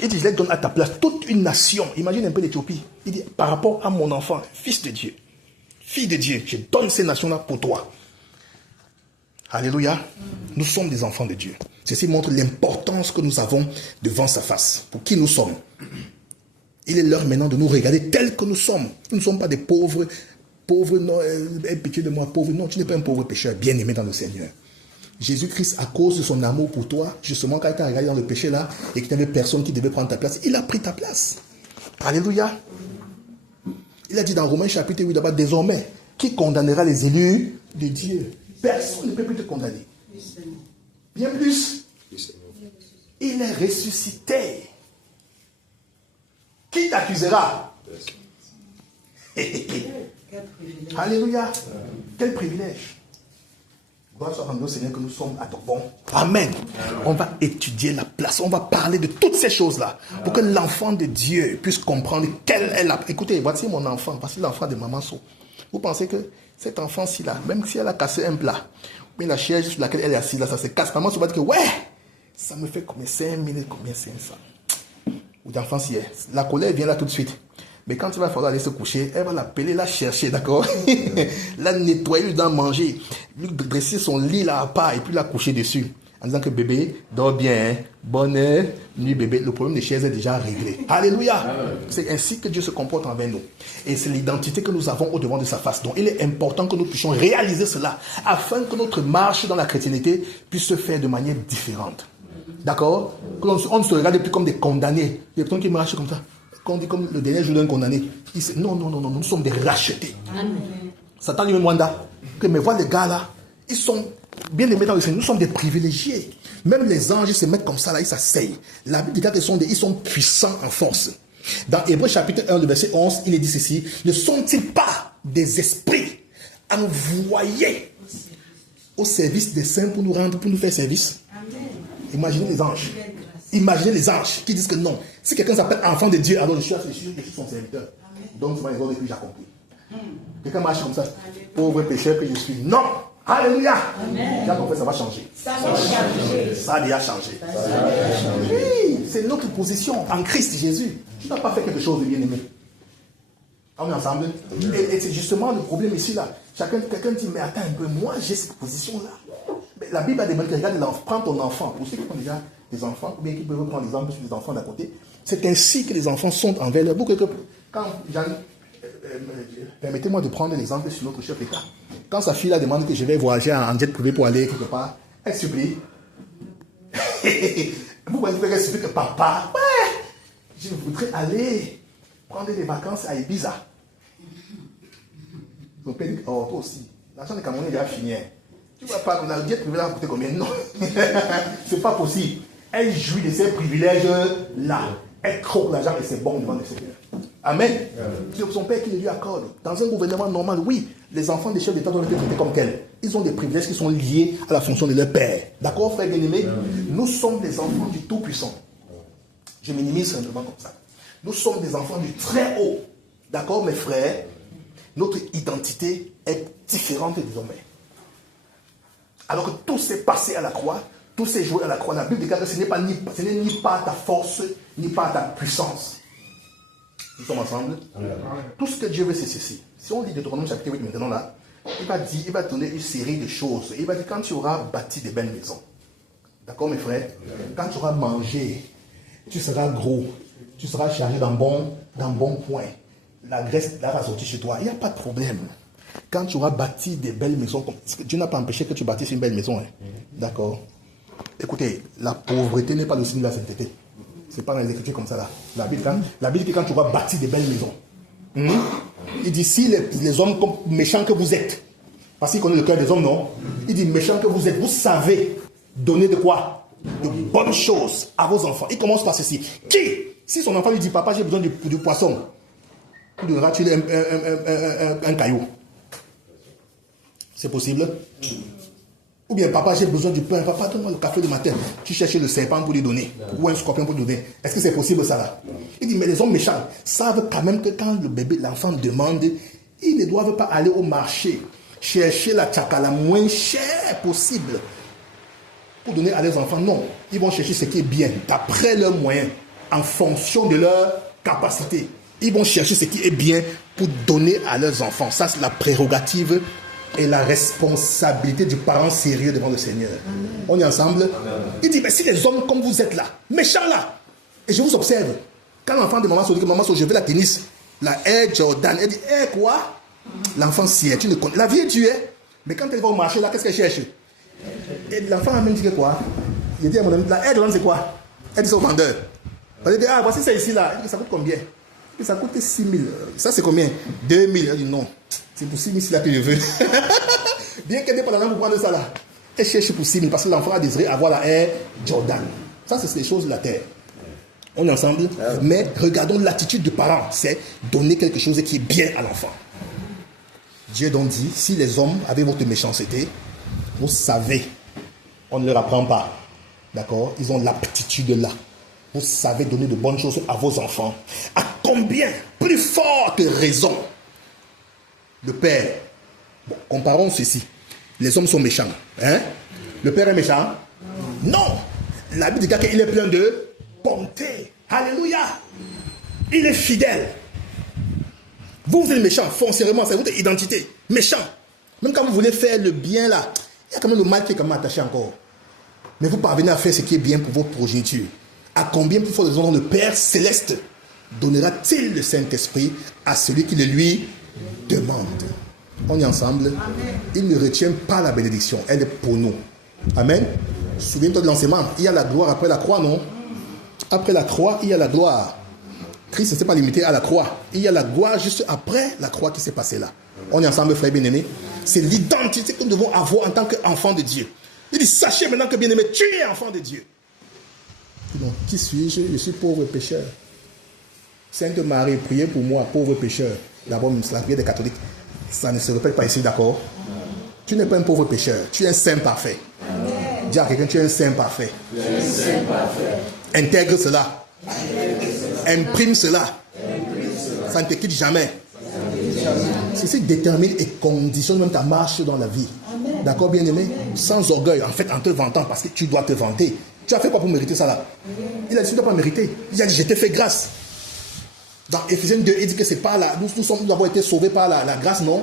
Il dit, je les donne à ta place. Toute une nation. Imagine un peu l'Éthiopie. Il dit, par rapport à mon enfant, fils de Dieu, fille de Dieu, je donne ces nations-là pour toi. Alléluia. Nous sommes des enfants de Dieu. Ceci montre l'importance que nous avons devant sa face. Pour qui nous sommes. Il est l'heure maintenant de nous regarder tels que nous sommes. Nous ne sommes pas des pauvres. Pauvre, non, aie pitié de moi, pauvre. Non, tu n'es pas un pauvre pécheur, bien aimé dans le Seigneur. Jésus-Christ, à cause de son amour pour toi, justement, quand il t'a regardé dans le péché là, et qu'il n'y avait personne qui devait prendre ta place, il a pris ta place. Alléluia. Il a dit dans Romains chapitre 8, d'abord, désormais, qui condamnera les élus de Dieu? Personne ne peut plus te condamner. Bien plus, il est ressuscité. Qui t'accusera? Alléluia. Quel privilège. Gloire soit rendue au Seigneur que nous sommes à Dorbon. Amen. On va étudier la place. On va parler de toutes ces choses-là. Pour que l'enfant de Dieu puisse comprendre quelle est la... Écoutez, voici mon enfant. Voici l'enfant de Maman So. Vous pensez que cet enfant-ci-là, même si elle a cassé un plat, mais la chaise sur laquelle elle est assise, là, ça se casse. Maman So va dire que, ouais, ça me fait combien 5 000, combien 500. Ou d'enfant-ci, la colère vient là tout de suite. Mais quand il va falloir aller se coucher, elle va l'appeler, la chercher, d'accord? La nettoyer, lui donner à manger, lui dresser son lit là à part et puis la coucher dessus. En disant que bébé, dors bien, hein? Bonne nuit bébé. Le problème des chaises est déjà réglé. Alléluia! C'est ainsi que Dieu se comporte envers nous. Et c'est l'identité que nous avons au devant de sa face. Donc il est important que nous puissions réaliser cela afin que notre marche dans la chrétienté puisse se faire de manière différente. D'accord? On ne se regarde plus comme des condamnés. Il y a personnes qui marchent comme ça. Quand on dit comme le dernier jour d'un condamné, il dit non, nous sommes des rachetés. Amen. Satan lui-même Wanda, que mais voilà les gars là, ils sont bien aimés dans le Seigneur, nous sommes des privilégiés. Même les anges, ils se mettent comme ça là, ils s'asseyent. La Bible dit qu'ils sont puissants en force. Dans Hébreux chapitre 1, le verset 11, il est dit ceci, ne sont-ils pas des esprits envoyés au service des saints pour nous faire service? Amen. Imaginez les anges. Imaginez les anges qui disent que non. Si quelqu'un s'appelle enfant de Dieu, alors je suis son serviteur. Donc, c'est les ordres que j'ai accomplis. Quelqu'un marche comme ça. Pauvre pécheur que je suis. Non. Alléluia. J'ai compris, ça va changer. Ça a déjà changé. Oui, c'est notre position en Christ Jésus. Tu n'as pas fait quelque chose de bien aimé. On est ensemble. Et c'est justement le problème ici là. Quelqu'un dit, mais attends un peu, moi j'ai cette position-là. Mais la Bible a demandé que regarde, prends ton enfant. Pour ceux qui ont déjà des enfants, ou bien qui peuvent prendre l'exemple sur les enfants d'à côté, c'est ainsi que les enfants sont envers leur boucle. Quand permettez-moi de prendre l'exemple sur notre chef d'État. Quand sa fille la demande que je vais voyager en jet privé pour aller quelque part, elle supplie. Vous voyez qu'elle supplie que papa, ouais, je voudrais aller prendre des vacances à Ibiza. Son père dit, oh, toi aussi, l'argent des Camerounais est déjà fini. Tu ne vois pas, le jet privé là va coûter combien? Non, c'est pas possible. Elle jouit de ces privilèges-là. Elle croque l'argent et c'est bon devant le Seigneur. Amen. C'est son père qui le lui accorde. Dans un gouvernement normal, oui, les enfants des chefs d'État doivent être traités comme tels. Ils ont des privilèges qui sont liés à la fonction de leur père. D'accord, frère bien-aimé? Nous sommes des enfants du Tout-Puissant. Je minimise simplement comme ça. Nous sommes des enfants du Très Haut. D'accord, mes frères? Notre identité est différente désormais. Alors que tout s'est passé à la croix, tout s'est joué à la croix. La Bible déclare que ce n'est ni par ta force, ni par ta puissance. Nous sommes ensemble. Tout ce que Dieu veut, c'est ceci. Si on lit Deutéronome chapitre 8 maintenant là, il va donner une série de choses. Il va dire quand tu auras bâti des belles maisons. D'accord mes frères? Quand tu auras mangé, tu seras gros. Tu seras chargé d'un bon point. La graisse là va sortir chez toi. Il n'y a pas de problème. Quand tu auras bâti des belles maisons, Dieu n'a pas empêché que tu bâtisses une belle maison. Hein. D'accord? Écoutez, la pauvreté n'est pas le signe de la sainteté. Ce n'est pas dans les Écritures comme ça là. La Bible dit quand tu auras bâti des belles maisons. Il dit si les hommes méchants que vous êtes, parce qu'il connaît le cœur des hommes, non? Il dit méchants que vous êtes, vous savez donner de quoi? De bonnes choses à vos enfants. Il commence par ceci. Qui, si son enfant lui dit papa j'ai besoin du poisson, il donnera-tu un caillou? C'est possible? Ou Ou bien, papa, j'ai besoin du pain. Papa, donne-moi le café le matin. Tu cherches le serpent pour lui donner. Ou un scorpion pour lui donner. Est-ce que c'est possible ça là? Il dit, mais les hommes méchants savent quand même que quand le bébé, l'enfant demande, ils ne doivent pas aller au marché chercher la tchaka la moins chère possible pour donner à leurs enfants. Non, ils vont chercher ce qui est bien, d'après leurs moyens, en fonction de leur capacité. Ils vont chercher ce qui est bien pour donner à leurs enfants. Ça, c'est la prérogative et la responsabilité du parent sérieux devant le Seigneur. Amen. On est ensemble. Amen. Il dit, mais si les hommes comme vous êtes là, méchants là, et je vous observe, quand l'enfant de maman se dit que maman, je veux la tennis, la Air Jordan, elle dit, quoi? L'enfant sied, tu ne connais. La vie est dure, mais quand elle va au marché là, qu'est-ce qu'elle cherche? Et l'enfant a même dit que quoi? Il dit à mon ami, la Air Jordan c'est quoi? Elle dit ça au vendeur. Elle dit, voici ça ici là. Elle dit, ça coûte combien? Et ça coûte 6 000. Ça c'est combien? 2 000. Elle dit non. C'est pour 6 000 là que je veux. Bien qu'elle n'ait pas l'argent pour prendre ça là. Elle cherche pour 6 000 parce que l'enfant a désiré avoir la Air Jordan. Ça c'est les choses de la terre. On est ensemble. Mais regardons l'attitude du parent. C'est donner quelque chose qui est bien à l'enfant. Dieu donc dit, si les hommes avaient votre méchanceté, vous savez, on ne leur apprend pas. D'accord? Ils ont l'aptitude là. Vous savez donner de bonnes choses à vos enfants. À combien plus forte raison le Père. Bon, comparons ceci. Les hommes sont méchants. Hein? Le Père est méchant? Non. La Bible dit qu'il est plein de bonté. Alléluia. Il est fidèle. Vous êtes méchant, foncièrement, c'est votre identité. Méchant. Même quand vous voulez faire le bien là, il y a quand même le mal qui est quand même attaché encore. Mais vous parvenez à faire ce qui est bien pour votre progéniture. À combien plus fort de raison le Père céleste donnera-t-il le Saint-Esprit à celui qui le lui demande? On est ensemble. Amen. Il ne retient pas la bénédiction. Elle est pour nous. Amen. Souviens-toi de l'enseignement. Il y a la gloire après la croix, non? Après la croix, il y a la gloire. Christ ne s'est pas limité à la croix. Il y a la gloire juste après la croix qui s'est passée là. On est ensemble, frères bien-aimés. C'est l'identité que nous devons avoir en tant qu'enfants de Dieu. Il dit, sachez maintenant que bien-aimé, tu es enfant de Dieu. Donc, qui suis-je? Je suis pauvre pécheur. Sainte Marie, priez pour moi, pauvre pécheur. D'abord, la prière des catholiques. Ça ne se répète pas ici, d'accord? Tu n'es pas un pauvre pécheur. Tu es un saint parfait. Amen. Dis à quelqu'un, tu es un saint parfait. Intègre cela. Imprime cela. Ça ne te quitte jamais. C'est ce qui détermine et conditionne même ta marche dans la vie. D'accord, bien-aimé? Sans orgueil, en fait, en te vantant, parce que tu dois te vanter. Tu as fait quoi pour mériter ça là? Il a dit, tu ne dois pas mériter. Il a dit, je t'ai fait grâce. Dans Éphésiens 2, il dit que c'est pas là. Nous avons été sauvés par la grâce, non?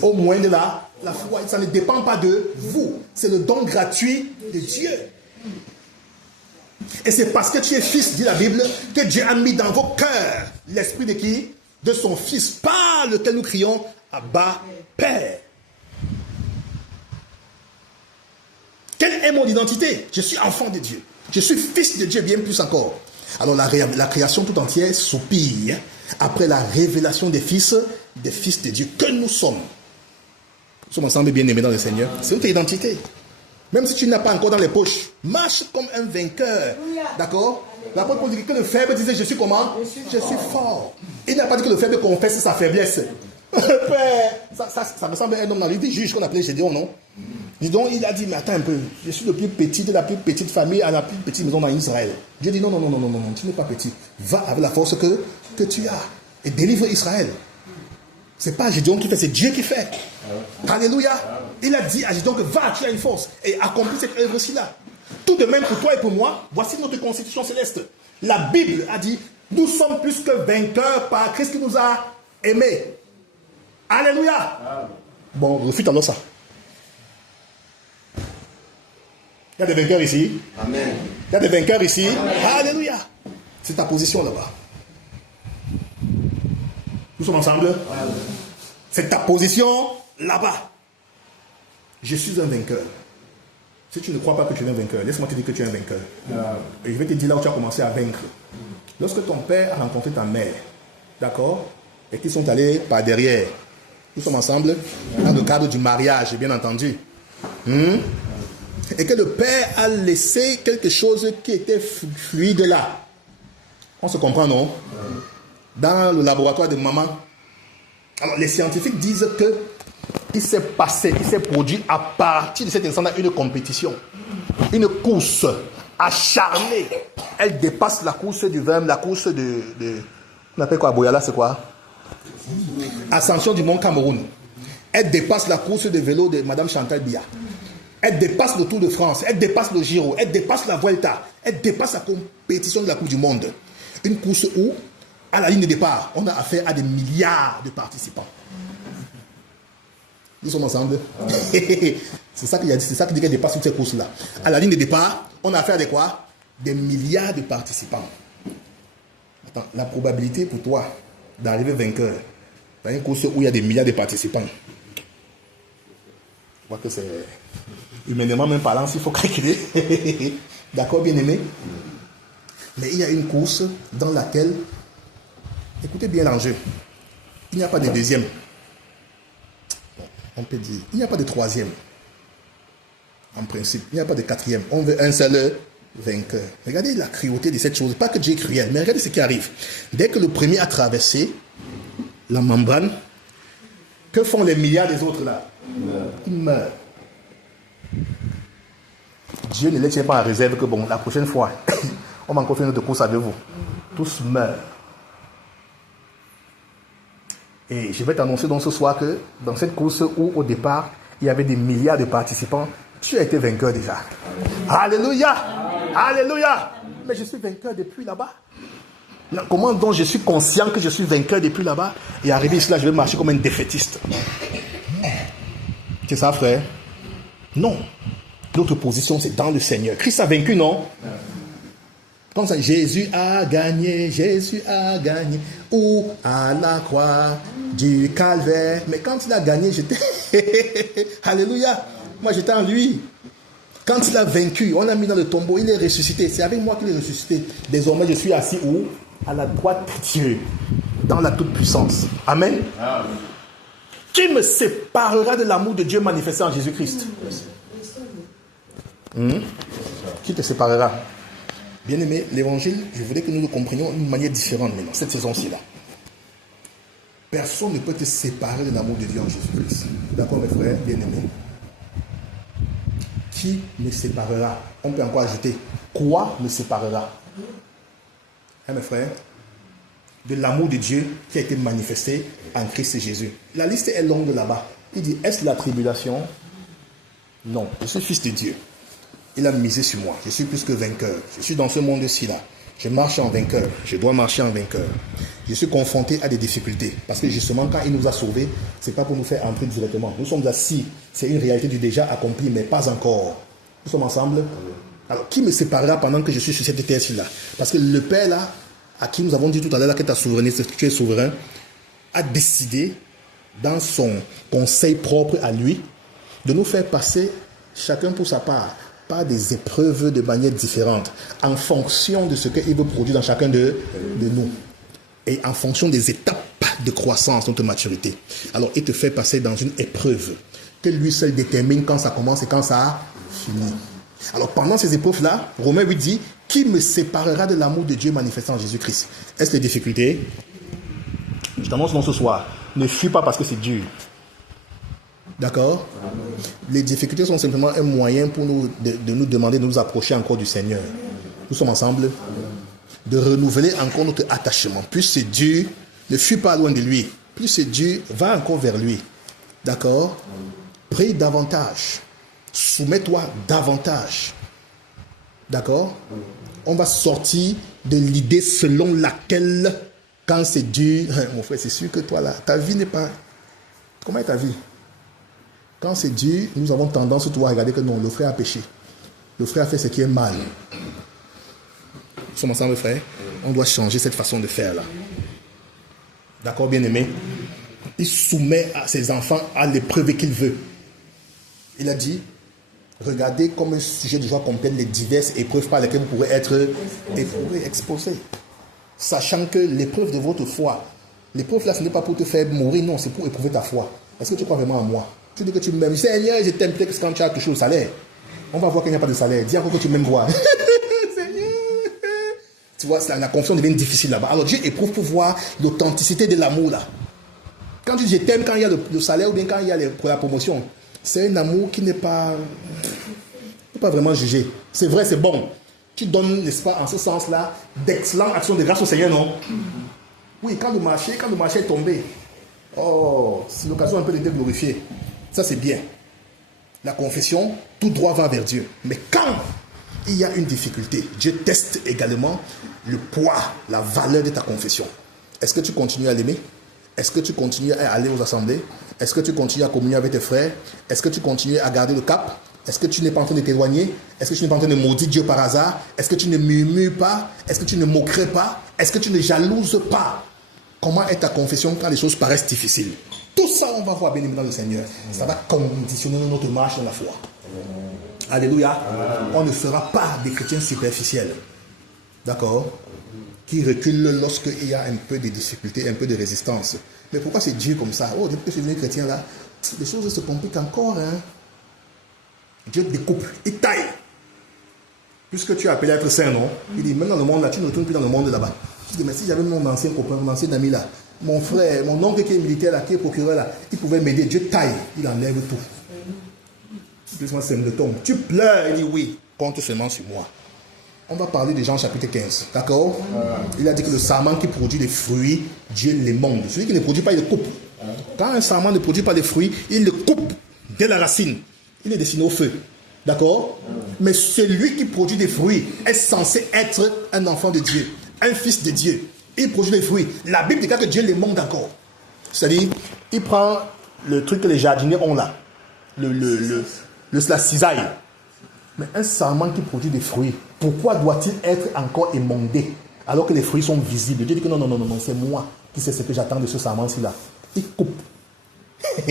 Au moins de la foi. Ça ne dépend pas de vous. C'est le don gratuit de Dieu. Et c'est parce que tu es fils, dit la Bible, que Dieu a mis dans vos cœurs l'esprit de qui? De son fils, par lequel nous crions Abba, Père. Quelle est mon identité? Je suis enfant de Dieu. Je suis fils de Dieu, bien plus encore. Alors la création tout entière soupire après la révélation des fils de Dieu que nous sommes. Nous sommes ensemble bien-aimés dans le Seigneur. C'est notre identité. Même si tu n'as pas encore dans les poches, marche comme un vainqueur. D'accord? L'apôtre Paul dit que le faible disait, je suis comment? Je suis fort. Il n'a pas dit que le faible confesse sa faiblesse. ça me semble un homme dans l'idée juge qu'on appelait Gédéon, non? Dis donc, il a dit, mais attends un peu, je suis le plus petit de la plus petite famille à la plus petite maison dans Israël. Dieu dit, non, tu n'es pas petit. Va avec la force que tu as et délivre Israël. C'est pas Gédéon qui fait, c'est Dieu qui fait. Alléluia. Il a dit à Gédéon que va, tu as une force et accomplis cette œuvre-ci là. Tout de même pour toi et pour moi, voici notre constitution céleste. La Bible a dit, nous sommes plus que vainqueurs par Christ qui nous a aimés. Alléluia. Bon, refute alors ça. Il y a des vainqueurs ici. Amen. Il y a des vainqueurs ici. Amen. Alléluia. C'est ta position là-bas. Nous sommes ensemble. Amen. C'est ta position là-bas. Je suis un vainqueur. Si tu ne crois pas que tu es un vainqueur, laisse-moi te dire que tu es un vainqueur. Et je vais te dire là où tu as commencé à vaincre. Lorsque ton père a rencontré ta mère, d'accord, et qu'ils sont allés par derrière, nous sommes ensemble dans le cadre du mariage, bien entendu. Et que le père a laissé quelque chose qui était fluide là. On se comprend, non? Dans le laboratoire de maman. Alors, les scientifiques disent que il s'est produit à partir de cet instant-là une compétition, une course acharnée. Elle dépasse la course du vin, la course de on appelle quoi, Boyala, c'est quoi? Ascension du Mont Cameroun. Elle dépasse la course de vélo de Madame Chantal Biya. Elle dépasse le Tour de France, elle dépasse le Giro, elle dépasse la Vuelta, elle dépasse la compétition de la Coupe du Monde. Une course où, à la ligne de départ, on a affaire à des milliards de participants. Nous sommes ensemble. C'est ça qu'il a dit, c'est ça qui dit qu'elle dépasse toutes ces courses-là. À la ligne de départ, on a affaire à quoi? Des milliards de participants. Attends, la probabilité pour toi d'arriver vainqueur dans une course où il y a des milliards de participants, je vois que c'est humainement même parlant, s'il faut calculer. D'accord, bien aimé? Mais il y a une course dans laquelle, écoutez bien l'enjeu, il n'y a pas de deuxième. On peut dire, il n'y a pas de troisième. En principe, il n'y a pas de quatrième. On veut un seul vainqueur. Regardez la cruauté de cette chose. Pas que Dieu est cruel, mais regardez ce qui arrive. Dès que le premier a traversé la membrane, que font les milliards des autres là? Ils meurent. Dieu ne les tient pas en réserve que bon, la prochaine fois, on va encore faire une autre course avec vous. Tous meurent. Et je vais t'annoncer donc ce soir que dans cette course où au départ, il y avait des milliards de participants, tu as été vainqueur déjà. Alléluia! Alléluia! Mais je suis vainqueur depuis là-bas. Comment donc je suis conscient que je suis vainqueur depuis là-bas et arrivé ici là, je vais marcher comme un défaitiste? C'est ça, frère? Non. Notre position, c'est dans le Seigneur. Christ a vaincu, non? Comme ça, Jésus a gagné, ou à la croix du calvaire. Mais quand il a gagné, j'étais... Alléluia! Moi, j'étais en lui. Quand il a vaincu, on l'a mis dans le tombeau, il est ressuscité. C'est avec moi qu'il est ressuscité. Désormais, je suis assis où? À la droite de Dieu, dans la toute-puissance. Amen. Amen. Qui me séparera de l'amour de Dieu manifesté en Jésus-Christ? Qui te séparera? Bien aimé, l'évangile, je voulais que nous le comprenions d'une manière différente maintenant, cette saison-ci là. Personne ne peut te séparer de l'amour de Dieu en Jésus-Christ. D'accord, mes frères, bien aimés? Qui me séparera? On peut encore ajouter, quoi me séparera? Hein, mes frères? De l'amour de Dieu qui a été manifesté en Christ Jésus. La liste est longue là-bas. Il dit, est-ce la tribulation? Non, je suis fils de Dieu. Il a misé sur moi. Je suis plus que vainqueur. Je suis dans ce monde-ci là. Je marche en vainqueur. Je dois marcher en vainqueur. Je suis confronté à des difficultés. Parce que justement, quand il nous a sauvés, ce n'est pas pour nous faire entrer directement. Nous sommes assis. C'est une réalité du déjà accompli, mais pas encore. Nous sommes ensemble. Alors, qui me séparera pendant que je suis sur cette terre-ci là? Parce que le Père là, à qui nous avons dit tout à l'heure que ta souveraineté, que tu es souverain, a décidé, dans son conseil propre à lui, de nous faire passer chacun pour sa part par des épreuves de manière différente, en fonction de ce qu'il veut produire dans chacun de nous, et en fonction des étapes de croissance, de notre maturité. Alors, il te fait passer dans une épreuve que lui seul détermine quand ça commence et quand ça finit. Alors, pendant ces épreuves-là, Romains 8 dit, qui me séparera de l'amour de Dieu manifesté en Jésus-Christ? Est-ce les difficultés? Je t'annonce non ce soir. Ne fuis pas parce que c'est dur. D'accord? Les difficultés sont simplement un moyen pour nous de nous demander de nous approcher encore du Seigneur. Nous sommes ensemble. De renouveler encore notre attachement. Plus c'est dur, ne fuis pas loin de lui. Plus c'est dur, va encore vers lui. D'accord? Prie davantage. Soumets-toi davantage. D'accord? On va sortir de l'idée selon laquelle, quand c'est dur, mon frère, c'est sûr que toi là, ta vie n'est pas... Comment est ta vie? Quand c'est dur, nous avons tendance surtout à regarder que non, le frère a péché. Le frère a fait ce qui est mal. Nous sommes ensemble, frère. On doit changer cette façon de faire là. D'accord, bien aimé? Il soumet à ses enfants à l'épreuve qu'il veut. Il a dit, regardez comme un sujet de joie complète les diverses épreuves par lesquelles vous pourrez être exposés. Sachant que l'épreuve de votre foi, l'épreuve là, ce n'est pas pour te faire mourir, non, c'est pour éprouver ta foi. Est-ce que tu crois vraiment en moi? Tu dis que tu m'aimes. Seigneur, je t'aime peut-être quand tu as touché au salaire. On va voir qu'il n'y a pas de salaire. Dis encore que tu m'aimes voir. Seigneur. Tu vois, la confiance devient difficile là-bas. Alors Dieu éprouve pour voir l'authenticité de l'amour là. Quand tu dis je t'aime, quand il y a le salaire ou bien quand il y a pour la promotion, c'est un amour qui n'est pas vraiment jugé. C'est vrai, c'est bon. Tu donnes, n'est-ce pas, en ce sens-là, d'excellentes actions de grâce au Seigneur, non? Oui, quand le marché est tombé, oh, c'est l'occasion un peu de te glorifier. Ça, c'est bien. La confession, tout droit va vers Dieu. Mais quand il y a une difficulté, Dieu teste également le poids, la valeur de ta confession. Est-ce que tu continues à l'aimer? Est-ce que tu continues à aller aux assemblées? Est-ce que tu continues à communier avec tes frères? Est-ce que tu continues à garder le cap? Est-ce que tu n'es pas en train de t'éloigner? Est-ce que tu n'es pas en train de maudire Dieu par hasard? Est-ce que tu ne murmures pas? Est-ce que tu ne moquerais pas? Est-ce que tu ne jalouses pas? Comment est ta confession quand les choses paraissent difficiles? Tout ça, on va voir bien évidemment le Seigneur. Ça va conditionner notre marche dans la foi. Alléluia. On ne sera pas des chrétiens superficiels. D'accord? Qui reculent lorsqu'il y a un peu de difficulté, un peu de résistance. Mais pourquoi c'est Dieu comme ça? Oh, depuis que je suis devenu chrétien là, les choses se compliquent encore. Hein? Dieu découpe, il taille. Puisque tu es appelé à être saint, non? Il dit, même dans le monde là, tu ne retournes plus dans le monde là-bas. Je dis, mais si j'avais mon ancien copain, mon ancien ami là, mon frère, mon oncle qui est militaire là, qui est procureur là, il pouvait m'aider. Dieu taille, il enlève tout. Tu pleures, il dit oui, compte seulement sur moi. On va parler de Jean chapitre 15, d'accord? Il a dit que le sarment qui produit des fruits, Dieu l'émonde. Celui qui ne produit pas, il le coupe. Quand un sarment ne produit pas de fruits, il le coupe dès la racine. Il est destiné au feu, d'accord? Mais celui qui produit des fruits est censé être un enfant de Dieu, un fils de Dieu. Il produit des fruits. La Bible déclare que Dieu l'émonde encore. C'est-à-dire, il prend le truc que les jardiniers ont là, la cisaille. Mais un sarment qui produit des fruits, pourquoi doit-il être encore émondé alors que les fruits sont visibles? Dieu dit que non, c'est moi qui sais ce que j'attends de ce sarment-ci là. Il coupe.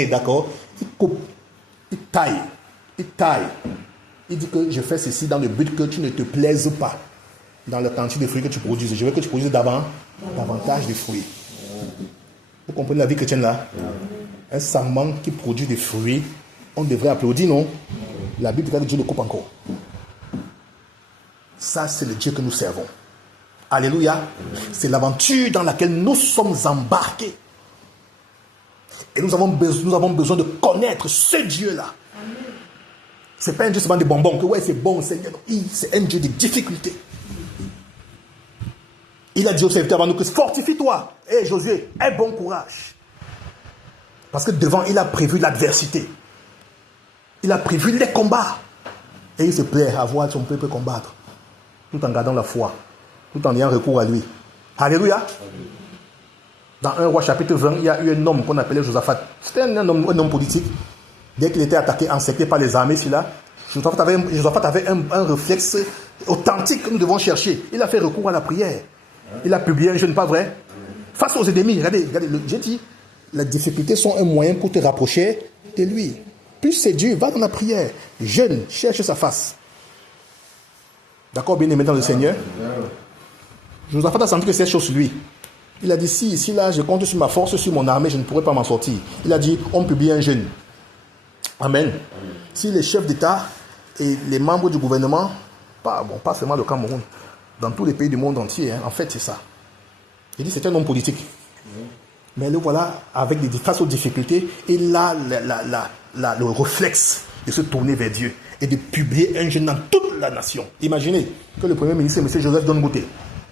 D'accord? Il coupe. Il taille. Il taille. Il dit que je fais ceci dans le but que tu ne te plaises pas dans la quantité de fruits que tu produises. Je veux que tu produises davantage de fruits. Vous comprenez la vie chrétienne là? Un sarment qui produit des fruits, on devrait applaudir, non? La Bible dit que Dieu le coupe encore. Ça, c'est le Dieu que nous servons. Alléluia. C'est l'aventure dans laquelle nous sommes embarqués. Et nous avons besoin de connaître ce Dieu-là. Ce n'est pas un Dieu seulement de bonbons, que ouais, c'est bon, c'est un Dieu de difficultés. Il a dit au serviteur avant nous que fortifie-toi. Hé Josué, aie bon courage. Parce que devant, il a prévu l'adversité. Il a prévu les combats. Et il se plaît à voir son peuple combattre. Tout en gardant la foi. Tout en ayant recours à lui. Alléluia. Dans 1 Roi chapitre 20, il y a eu un homme qu'on appelait Josaphat. C'était un homme politique. Dès qu'il était attaqué, encerclé par les armées, Josaphat avait un réflexe authentique que nous devons chercher. Il a fait recours à la prière. Il a publié un jeûne, pas vrai? Face aux ennemis, regardez, j'ai dit, les difficultés sont un moyen pour te rapprocher de lui. Plus c'est Dieu, va dans la prière. Jeûne, cherche sa face. D'accord, bien aimé dans le Seigneur? Josaphat a senti que c'est chose sur lui. Il a dit, si là, je compte sur ma force, sur mon armée, je ne pourrai pas m'en sortir. Il a dit, on publie un jeûne. Amen. Si les chefs d'État et les membres du gouvernement, pas seulement le Cameroun, dans tous les pays du monde entier, en fait, c'est ça. Il dit, c'est un homme politique. Mais le voilà, face aux difficultés, il a le réflexe de se tourner vers Dieu et de publier un jeûne dans toute la nation. Imaginez que le Premier ministre, M. Joseph Dongote,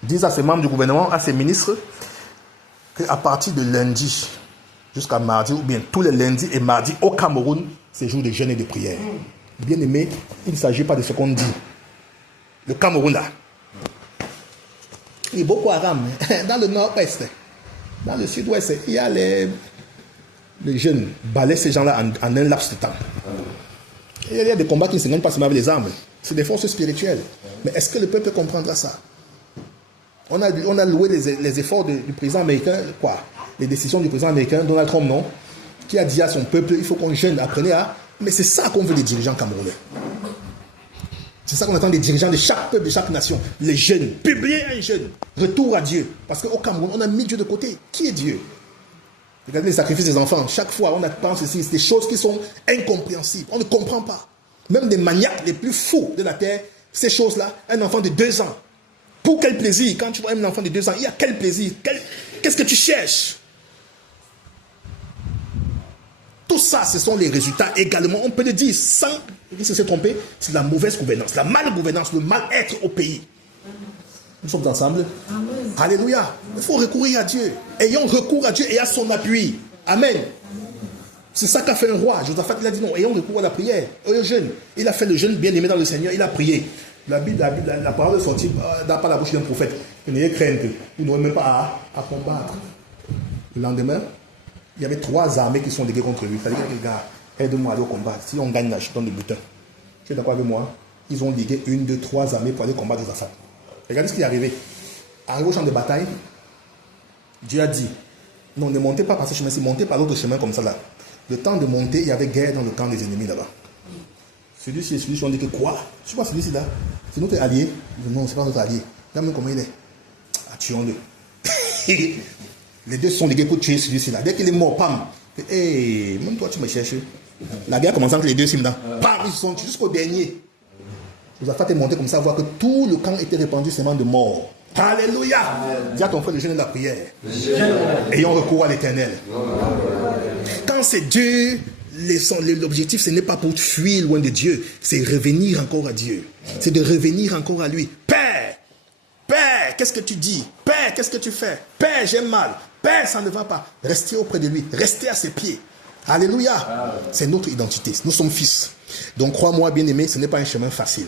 dise à ses membres du gouvernement, à ses ministres, qu'à partir de lundi jusqu'à mardi, ou bien tous les lundis et mardis au Cameroun, c'est jour de jeûne et de prière. Bien aimé, il ne s'agit pas de ce qu'on dit. Le Cameroun là, il y a Boko Haram dans le nord-ouest, dans le sud-ouest, il y a les jeunes balaient ces gens-là en un laps de temps. Il y a des combats qui ne se gagnent pas seulement avec les armes. C'est des forces spirituelles. Mais est-ce que le peuple comprendra ça? On a loué les efforts du président américain, les décisions du président américain, Donald Trump, non? Qui a dit à son peuple, il faut qu'on jeûne, apprenez à... Mais c'est ça qu'on veut des dirigeants camerounais. C'est ça qu'on attend des dirigeants de chaque peuple, de chaque nation. Les jeunes, publier un jeûne, retour à Dieu. Parce qu'au Cameroun, on a mis Dieu de côté. Qui est Dieu? Regardez les sacrifices des enfants. Chaque fois, on pense ici, c'est des choses qui sont incompréhensibles. On ne comprend pas. Même des maniaques les plus fous de la terre, ces choses-là, un enfant de 2 ans. Pour quel plaisir? Quand tu vois un enfant de 2 ans, il y a quel plaisir? Qu'est-ce que tu cherches? ça, ce sont les résultats également. On peut le dire sans se tromper, c'est la mauvaise gouvernance, la mal-gouvernance, le mal-être au pays. Nous sommes ensemble. Amen. Alléluia. Il faut recourir à Dieu. Ayons recours à Dieu et à son appui. Amen. C'est ça qu'a fait un roi. Josaphat, il a dit non, ayons recours à la prière. Au jeûne. Il a fait le jeûne bien aimé dans le Seigneur. Il a prié. La parole est sortie par la bouche d'un prophète. N'ayez crainte. Vous n'aurez même pas à combattre. Le lendemain, il y avait 3 armées qui sont liguées contre lui. Il fallait que les gars, aide-moi à aller au combat. Si on gagne, je donne le butin. Tu es d'accord avec moi? Ils ont ligué 1, 2, 3 armées pour aller combattre Josaphat. Regardez ce qui est arrivé. Arrivé au champ de bataille, Dieu a dit, non, ne montez pas par ce chemin, c'est montez par l'autre chemin comme ça là. Le temps de monter, il y avait guerre dans le camp des ennemis là-bas. Celui-ci et celui-ci, on dit que quoi? Je sais pas celui-ci là. C'est notre allié. Non, c'est pas notre allié. Là même comment il est. Ah, tuons-le. Les deux sont ligués pour tuer celui-ci là. Dès qu'il est mort, pam. Hé, même toi tu me cherches. La guerre commence entre les deux cimes là. Pam, ils sont jusqu'au dernier. Josaphat est monté comme ça, voir que tout le camp était répandu seulement de mort. Alléluia. Dis à ton frère de jeûner la prière. Ayons recours à l'Éternel. Quand c'est Dieu, l'objectif, ce n'est pas pour fuir loin de Dieu, c'est revenir encore à Dieu. C'est de revenir encore à lui. Père, Père, qu'est-ce que tu dis? Père, qu'est-ce que tu fais? Père, j'ai mal. Père, ça ne va pas. Restez auprès de lui. Restez à ses pieds. Alléluia. C'est notre identité. Nous sommes fils. Donc crois-moi, bien-aimé, ce n'est pas un chemin facile.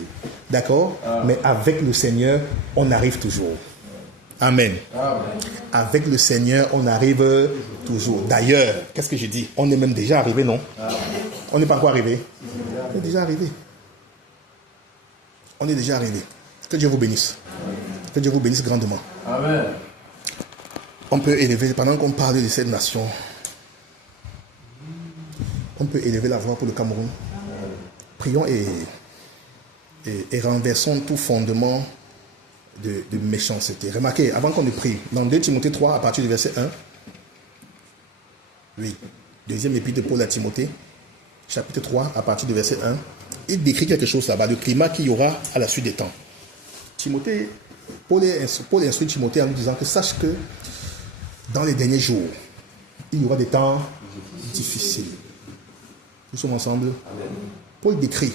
D'accord? Mais avec le Seigneur, on arrive toujours. Amen. Avec le Seigneur, on arrive toujours. D'ailleurs, qu'est-ce que je dis? On est même déjà arrivé, non? On n'est pas encore arrivé. On est déjà arrivé. On est déjà arrivé. Que Dieu vous bénisse. Que Dieu vous bénisse grandement. Amen. On peut élever, pendant qu'on parle de cette nation, on peut élever la voix pour le Cameroun. Prions et renversons tout fondement de méchanceté. Remarquez, avant qu'on ne prie, dans 2 Timothée 3, à partir du verset 1, oui, deuxième épître de Paul à Timothée, chapitre 3, à partir du verset 1, il décrit quelque chose là-bas, le climat qu'il y aura à la suite des temps. Paul instruit Timothée en lui disant que sache que dans les derniers jours, il y aura des temps difficiles. Nous sommes ensemble. Amen. Paul décrit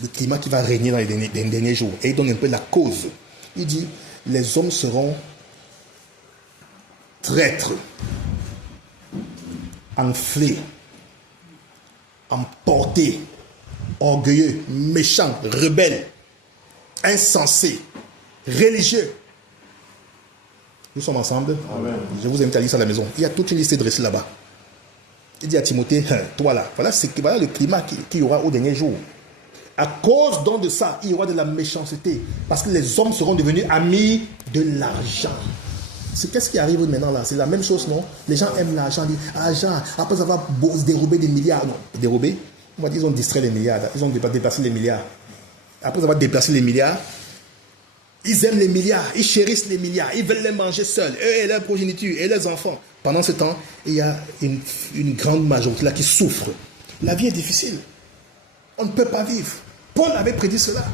le climat qui va régner dans les derniers jours. Et il donne un peu la cause. Il dit, les hommes seront traîtres, enflés, emportés, orgueilleux, méchants, rebelles, insensés, religieux. Nous sommes ensemble. Amen. Je vous invite à lire ça à la maison. Il y a toute une liste dressée là-bas. Il dit à Timothée, toi là, voilà le climat qu'il y aura au dernier jour. À cause donc de ça, il y aura de la méchanceté. Parce que les hommes seront devenus amis de l'argent. C'est qu'est-ce qui arrive maintenant là? C'est la même chose, non? Les gens aiment l'argent. Argent, après avoir dérobé des milliards. Non, dérobé, on va dire ils ont distrait les milliards. Ils ont déplacé les milliards. Après avoir déplacé les milliards, ils aiment les milliards, ils chérissent les milliards, ils veulent les manger seuls, eux et leurs progénitures et leurs enfants. Pendant ce temps, il y a une grande majorité là qui souffre. La vie est difficile. On ne peut pas vivre. Paul avait prédit cela.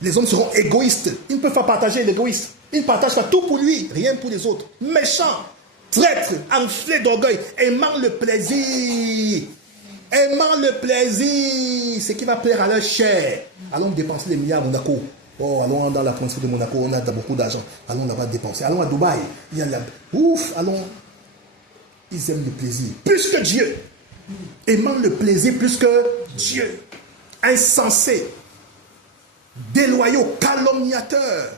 Les hommes seront égoïstes. Ils ne peuvent pas partager l'égoïsme. Ils partagent pas tout pour lui, rien pour les autres. Méchants, traîtres, enflés d'orgueil, aimant le plaisir. Aimant le plaisir, ce qui va plaire à leur chair. Allons dépenser les milliards à Monaco. Oh, allons dans la province de Monaco, on a beaucoup d'argent. Allons là-bas dépenser. Allons à Dubaï. Il y a ouf, allons. Ils aiment le plaisir plus que Dieu. Aimant le plaisir plus que Dieu. Insensés, déloyaux, calomniateurs.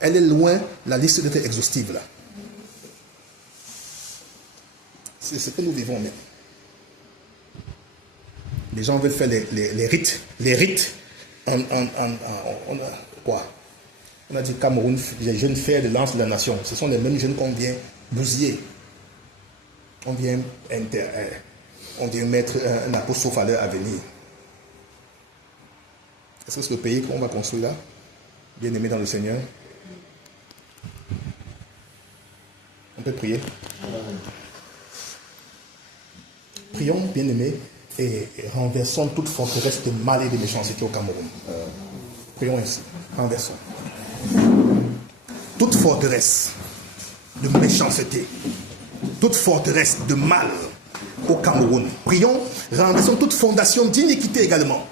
Elle est loin, la liste d'être exhaustive là. C'est ce que nous vivons même. Les gens veulent faire les rites. Les rites. Quoi? On a dit Cameroun, les jeunes fers de lance de la nation. Ce sont les mêmes jeunes qu'on vient bousiller. On vient mettre un apostrophe à leur avenir. Est-ce que c'est le pays qu'on va construire là? Bien aimé dans le Seigneur. On peut prier. Prions, bien aimés, et renversons toute forteresse de mal et de méchanceté au Cameroun. Prions ainsi. Renversons. Toute forteresse de méchanceté, toute forteresse de mal, au Cameroun. Prions, renversons toute fondation d'iniquité également.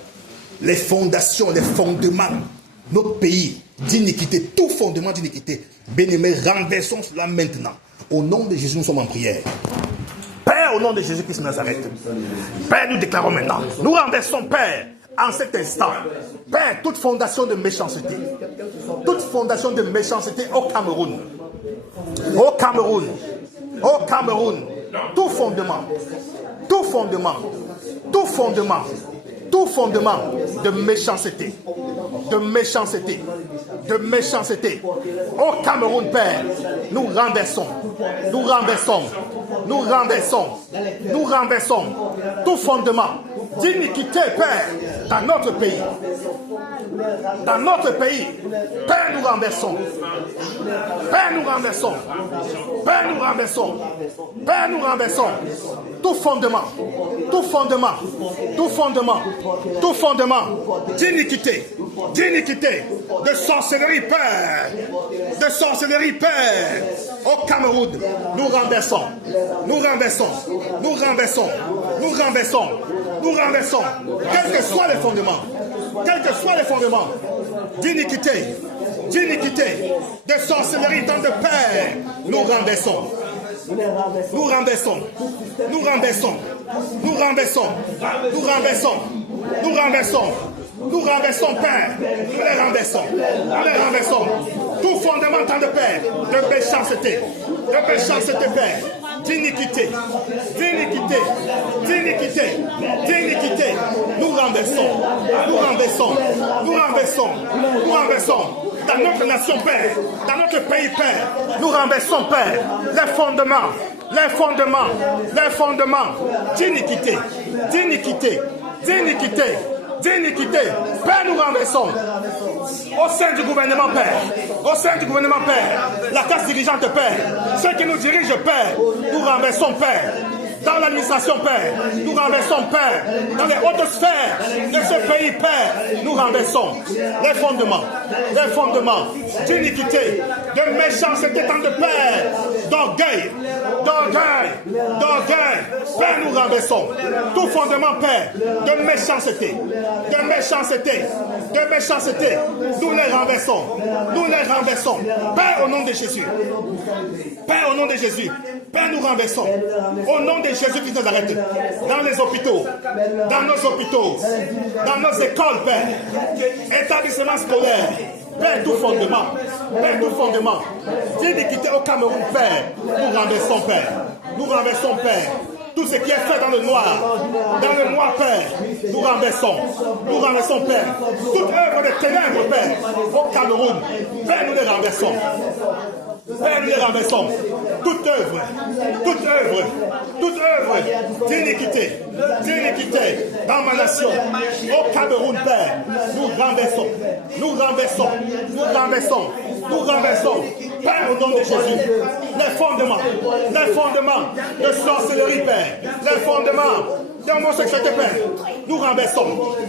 Les fondations, les fondements, notre pays d'iniquité, tout fondement d'iniquité. Bien-aimés, renversons cela maintenant. Au nom de Jésus, nous sommes en prière. Père, au nom de Jésus-Christ de Nazareth. Père, nous déclarons maintenant. Nous renversons, Père, en cet instant. Père, toute fondation de méchanceté. Toute fondation de méchanceté au Cameroun. Au Cameroun. Au Cameroun. Tout fondement. Tout fondement. Tout fondement. Tout fondement de méchanceté. De méchanceté. De méchanceté. Au Cameroun, Père, nous renversons. Nous renversons. Nous renversons. Nous renversons tout fondement d'iniquité, Père, dans notre pays. Dans notre pays, Père, nous renversons. Père, nous renversons. Père, nous renversons. Père, nous renversons tout fondement. Tout fondement. Tout fondement. Tout fondement d'iniquité. D'iniquité. De sorcellerie, Père. De sorcellerie, Père. Au Cameroun, nous renversons. Nous renversons. Nous renversons. Nous renversons. Nous renversons. Quels que soient les fondements. Quels que soient les fondements d'iniquité. D'iniquité. De sorcellerie dans le Père. Nous renversons. Nous renversons. Nous renversons. Nous renversons. Nous renversons. Nous renversons. Nous renversons, Père. Nous les renversons. Nous les renversons. Tout fondement dans le Père. De méchanceté. De méchanceté, Père. D'iniquité. D'iniquité. D'iniquité. D'iniquité. Nous renversons. Nous renversons. Nous renversons. Nous renversons. Dans notre nation, Père. Dans notre pays, Père. Nous renversons, Père. Les fondements. Les fondements. Les fondements d'iniquité. D'iniquité. D'iniquité. D'iniquité. Père, nous renversons. Au sein du gouvernement, Père. Au sein du gouvernement, Père. La classe dirigeante, Père. Ceux qui nous dirigent, Père. Nous renversons, Père. Dans l'administration, Père. Nous renversons, Père. Dans les hautes sphères de ce pays, Père. Nous renversons les fondements. Les fondements d'iniquité, de méchanceté dans le Père. D'orgueil. D'orgueil. D'orgueil. Père, nous renversons tout fondement, Père, de méchanceté. De méchanceté. De méchanceté. Nous les renversons. Nous les renversons. Père, au nom de Jésus. Père, au nom de Jésus. Père, nous renversons. Au nom de Jésus qui nous arrête. Dans les hôpitaux. Dans nos hôpitaux. Dans nos écoles, Père. Établissements scolaires. Père, tout fondement. Père, tout fondement. D'iniquité au Cameroun, Père. Nous renversons, Père. Nous renversons, Père. Tout ce qui est fait dans le noir, Père, nous renversons. Nous renversons, Père. Toute œuvre de ténèbres, Père, au Cameroun, Père, nous les renversons. Père, nous les renversons. Toute œuvre d'iniquité dans ma nation, au Cameroun, Père, nous renversons. Nous renversons. Nous renversons. Nous renversons. Père, au nom de Jésus, les fondements de sorcellerie, Père, les fondements d'homosexualité, Père, nous renversons,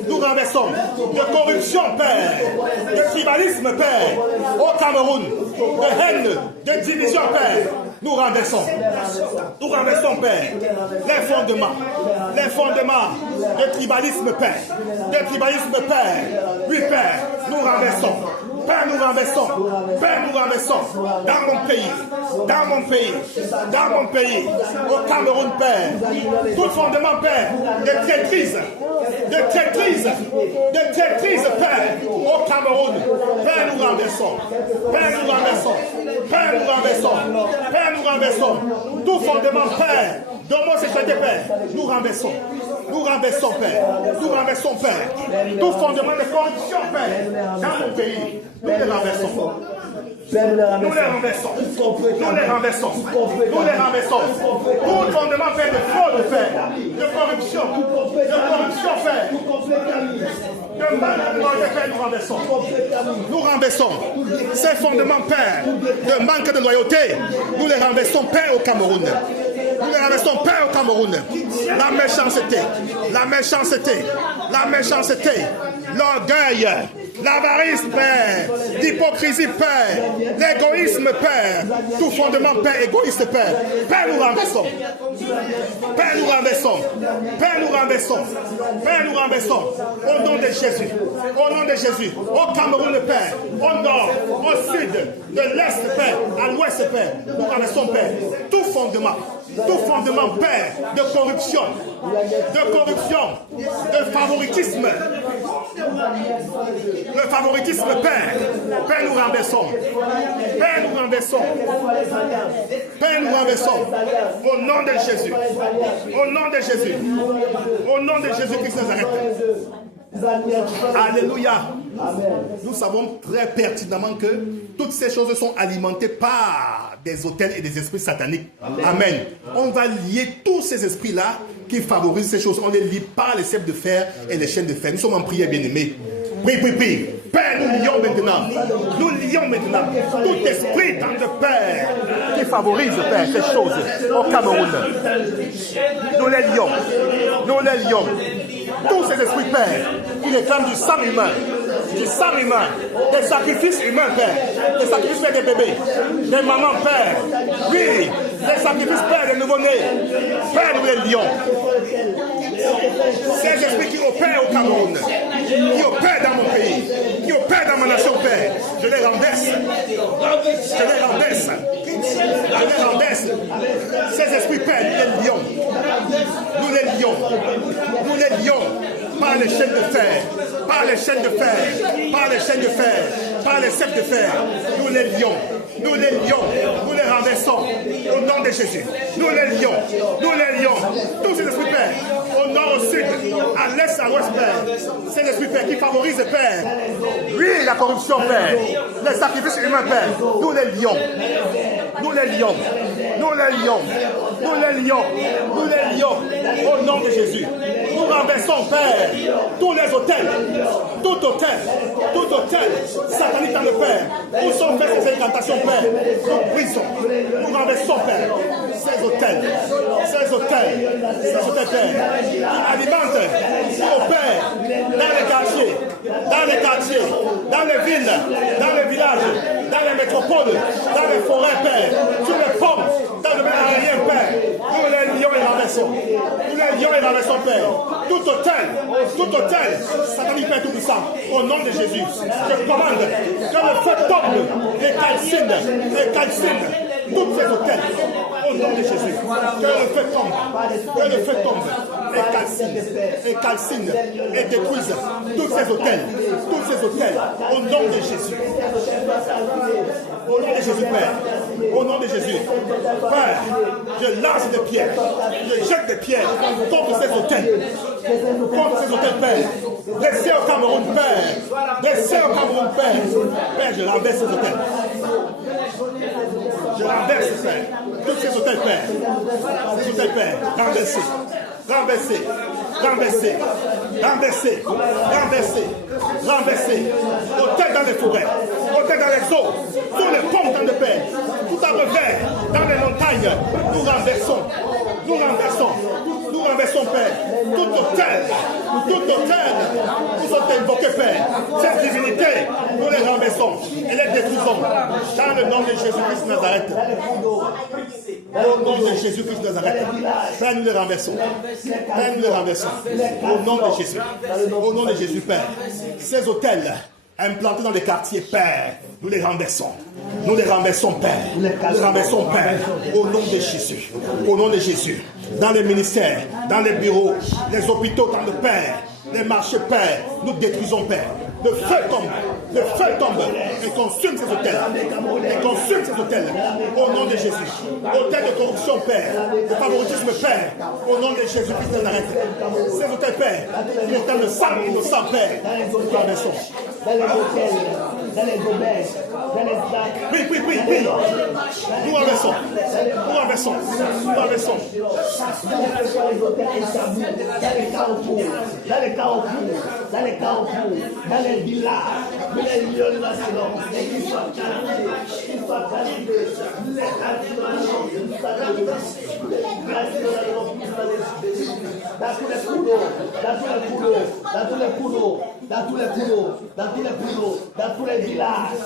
de corruption, Père, de tribalisme, Père, au Cameroun, de haine, de division, Père, nous renversons, Père, les fondements de tribalisme, Père, oui, Père, nous renversons. Père, nous renversons dans mon pays, au Cameroun, Père, tout fondement, Père, de traîtrise, Père, au Cameroun, Père, nous renversons, tout fondement, Père, d'homosexualité, Père, nous renversons, Père, tout fondement de corruption, Père, dans mon pays. Nous les renversons. Nous les renversons. Tout fondement fait de fraude, Père, de corruption, Père, de malhonnêteté, Père, nous renversons. Ces fondements, Père, de manque de loyauté, nous les renversons, Père, au Cameroun. Nous les renversons, Père, au Cameroun. La méchanceté, l'orgueil, L'avarice, Père. L'hypocrisie, Père. L'égoïsme, Père. Tout fondement, Père, égoïste, Père. Père, nous renversons. Père, nous renversons. Père, nous renversons. Père, nous renversons. Au nom de Jésus. Au nom de Jésus. Au Cameroun, Père. Au nord, au sud, de l'est, Père. À l'ouest, Père. Nous renversons, Père. Tout fondement, Père, de corruption, de favoritisme. Le favoritisme, Père. Père, nous renversons. Père, nous renversons. Père, nous renversons. Au nom de Jésus. Au nom de Jésus. Au nom de Jésus-Christ de Nazareth. Alléluia. Nous savons très pertinemment que toutes ces choses sont alimentées par des autels et des esprits sataniques. Amen. On va lier tous ces esprits-là qui favorisent ces choses. On les lie par les cèpes de fer et les chaînes de fer. Nous sommes en prière, bien-aimés. Prie. Père, nous lions maintenant. Nous lions maintenant tout esprit dans le Père qui favorise, Père, ces choses au Cameroun. Nous les lions. Nous les lions. Tous ces esprits, Père, qui réclament du sang humain, des sacrifices humains, Père, des sacrifices, Père, des bébés, des mamans, Père, oui, des sacrifices, Père, des nouveau-nés, Père, nous les lions. Ces esprits qui opèrent au Cameroun, qui opèrent dans mon pays, qui opèrent dans ma nation, Père, je les renverse. Ces esprits, Père, nous les lions par les chaînes de fer, par les cèpes de fer, nous les lions, nous les renversons au nom de Jésus, nous les lions, tous ces esprits, Père, au nord, au sud, à l'est, à l'ouest, Père, ces esprits, Père, qui favorisent, Père, oui, la corruption, Père, les sacrifices humains, Père, nous les lions, au nom de Jésus. Nous renversons, Père, tous les autels, tout hôtel satanique dans le Père, où sont faites ces incantations, Père, nous brisons, nous renversons, Père, ces hôtels, Père, qui alimentent, qui opèrent dans les quartiers, dans les villes, dans les villages, dans les métropoles, dans les forêts, Père, sur les pommes, dans le domaine aérien, Père, nous les lions et renversons, Père. Tout hôtel, satanique, Père tout-puissant, au nom de Jésus, je commande que le feu tombe et calcine tous ces hôtels, au nom de Jésus, que le feu tombe et calcine et détruise tous ces hôtels, au nom de Jésus. Au nom de Jésus, Père. Au nom de Jésus. Père, je lance des pierres. Je jette des pierres contre ces hôtels. Père. Laissez au Cameroun, Père. Père, je renverse ces hôtels. Je renverse, Père. Tous ces hôtels, Père. Renversez. Hôtels dans les forêts. Hôtels dans les eaux. Tous les pommes dans le Père. Tout à revers. Dans les montagnes. Nous renversons, Père. Tout hôtel, nous sommes invoqués, Père. Cette divinité, nous les renversons et les détruisons. Dans le nom de Jésus-Christ de Nazareth. Au nom de Jésus-Christ de Nazareth. Père, nous les renversons. Au nom de Jésus. Au nom de Jésus, Père. Ces hôtels implantés dans les quartiers, Père, nous les renversons. Père. Au nom de Jésus. Dans les ministères, dans les bureaux, les hôpitaux, dans le Père, les marchés, Père, nous détruisons, Père. Le feu tombe et consume ces hôtels. Au nom de Jésus. Hôtel de corruption, Père. De favoritisme, Père. Au nom de Jésus-Christ de Nazareth. Ces hôtels, Père, qui est dans le sang innocent, Père. Nous renversons. Dans les hôtels, dans les auberges, dans les stades. Prie. Nous renversons. Dans les carrefours, dans les villas, dans les lieux de la silence, et qui soient qualifiés, les dans tous les couloirs, tous les bureaux, dans tous les villages,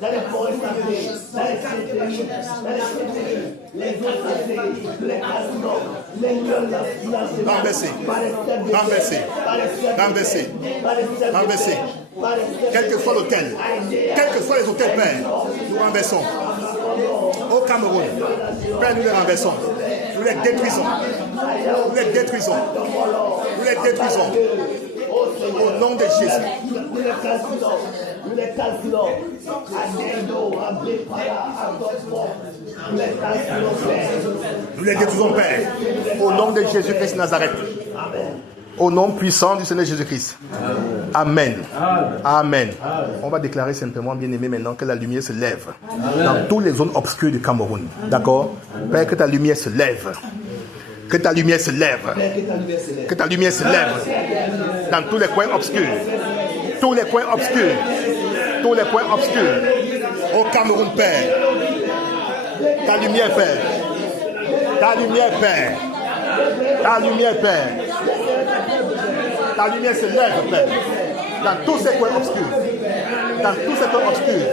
dans les forêts sacrées, dans les cimetières, les eaux sacrées, les casinos, les lieux Renversez. Quel que soit l'hôtel, quels que soient les hôtels, Père, nous renversons. Au Cameroun, Père, nous les renversons. Nous les détruisons. Nous les détruisons. Nous les détruisons. Au nom de Jésus. Nous les détruisons, Père. Au nom de Jésus-Christ Nazareth. Au nom puissant du Seigneur Jésus-Christ. Amen. Amen. On va déclarer simplement, bien aimé, maintenant que la lumière se lève dans toutes les zones obscures du Cameroun. D'accord? Père, que ta lumière se lève. Que ta lumière se lève. Que ta lumière se lève dans tous les coins obscurs. Tous les coins obscurs. Tous les coins obscurs. Au Cameroun, Père. Ta lumière, Père. Ta lumière, Père. Ta lumière, Père. Ta lumière se lève, Père. Dans tous ces coins obscurs. Dans tous ces coins obscurs.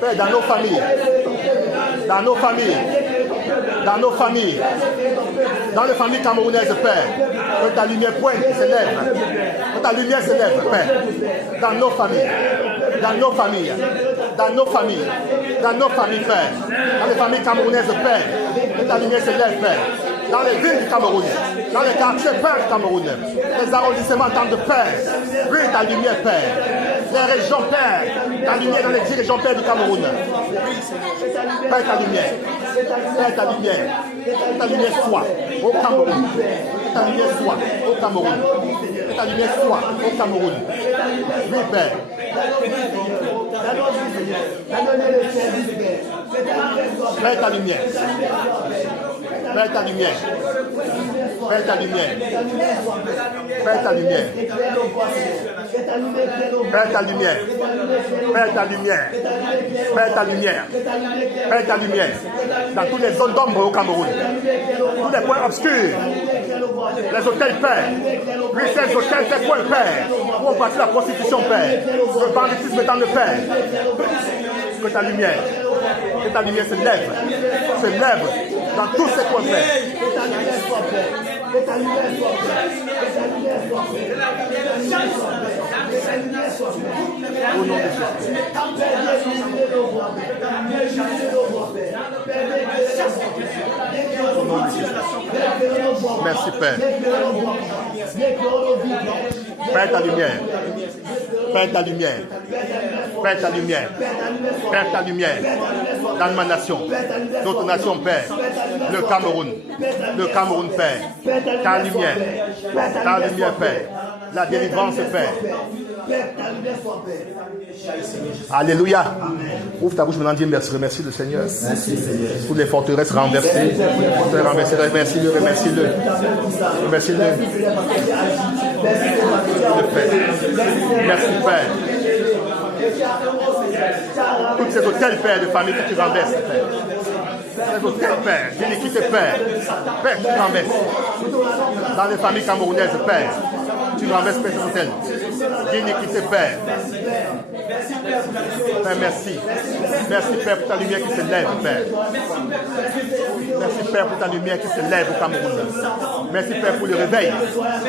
Père, dans nos familles. Dans nos familles. Dans nos familles. Dans les familles camerounaises, Père. Que ta lumière pointe et se lève. Que ta lumière se lève, Père. Dans nos familles. Dans nos familles. Dans nos familles. Dans nos familles, Père. Dans les familles camerounaises, Père. Que ta lumière se lève, Père. Dans les villes du Cameroun, dans les quartiers, Père du Cameroun, les arrondissements tant de Père, brille ta lumière, Père. Les régions, Père, ta lumière dans les 10 régions, Père du Cameroun. Père, ta lumière. Père, ta lumière. Que ta lumière soit au Cameroun. Que ta lumière soit au Cameroun. Que ta lumière soit au Cameroun. Oui, Père. Père, ta lumière. Père, ta lumière. Père, ta lumière. Père, ta lumière. Père, ta lumière. Père, ta lumière. Père, ta lumière. Père, ta lumière. Dans toutes les zones d'ombre au Cameroun. Tous les points obscurs. Les hôtels, Père. Oui, ces hôtels, ces points, Père. Où on passe la prostitution, Père. Le banditisme dans le Père. Que ta lumière se lève dans tous ces coins, Père. Au nom de Jésus. Merci, Père. Père, ta lumière. Père, ta lumière. Père, ta lumière. Père, ta lumière. Dans ma nation. Notre nation, Père. Le Cameroun. Le Cameroun, Père. Ta lumière. Ta lumière, Père. La délivrance, Père. Alléluia. Ouvre ta bouche maintenant, dis merci. Remercie le Seigneur. Merci, Seigneur. Toutes les forteresses renversées. Remercie-le, remercie-le. Remercie-le. Merci, Père. Tous ces hôtels, Père, de famille que tu renverses, Père. Ces hôtels, Père, d'iniquité, Père. Père, tu renverses. Dans les familles camerounaises, Père, tu renverses, Père, ces hôtels. D'iniquité, Père. Père, merci. Merci, Père, pour ta lumière qui se lève, Père. Merci, Père, pour ta lumière qui se lève au Cameroun. Merci, Père, pour le réveil.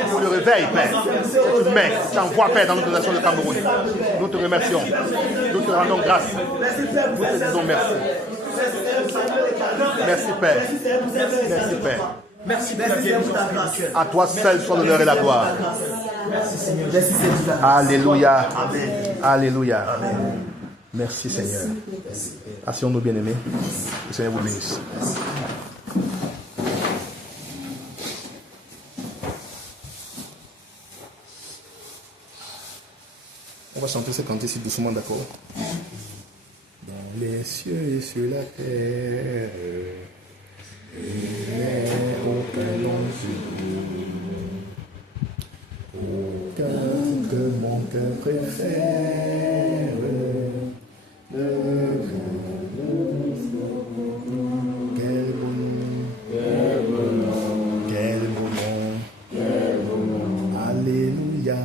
Pour le réveil, Père. Que tu mets, tu envoies, Père, dans notre nation, le Cameroun. Nous te remercions. Nous te rendons grâce. Nous te disons merci. Merci, Père. Merci, Père. Merci pour ta grâce. À toi seul soit l'honneur et la gloire. Merci Seigneur. Merci Seigneur. Alléluia. Amen. Alléluia. Merci Seigneur. Asseyons-nous bien-aimés. Le Seigneur vous bénisse. On va chanter ce cantique doucement, d'accord? Dans les cieux et sur la terre, il n'est aucun nom sur vous, aucun que mon cœur préfère. Quel beau nom, alléluia.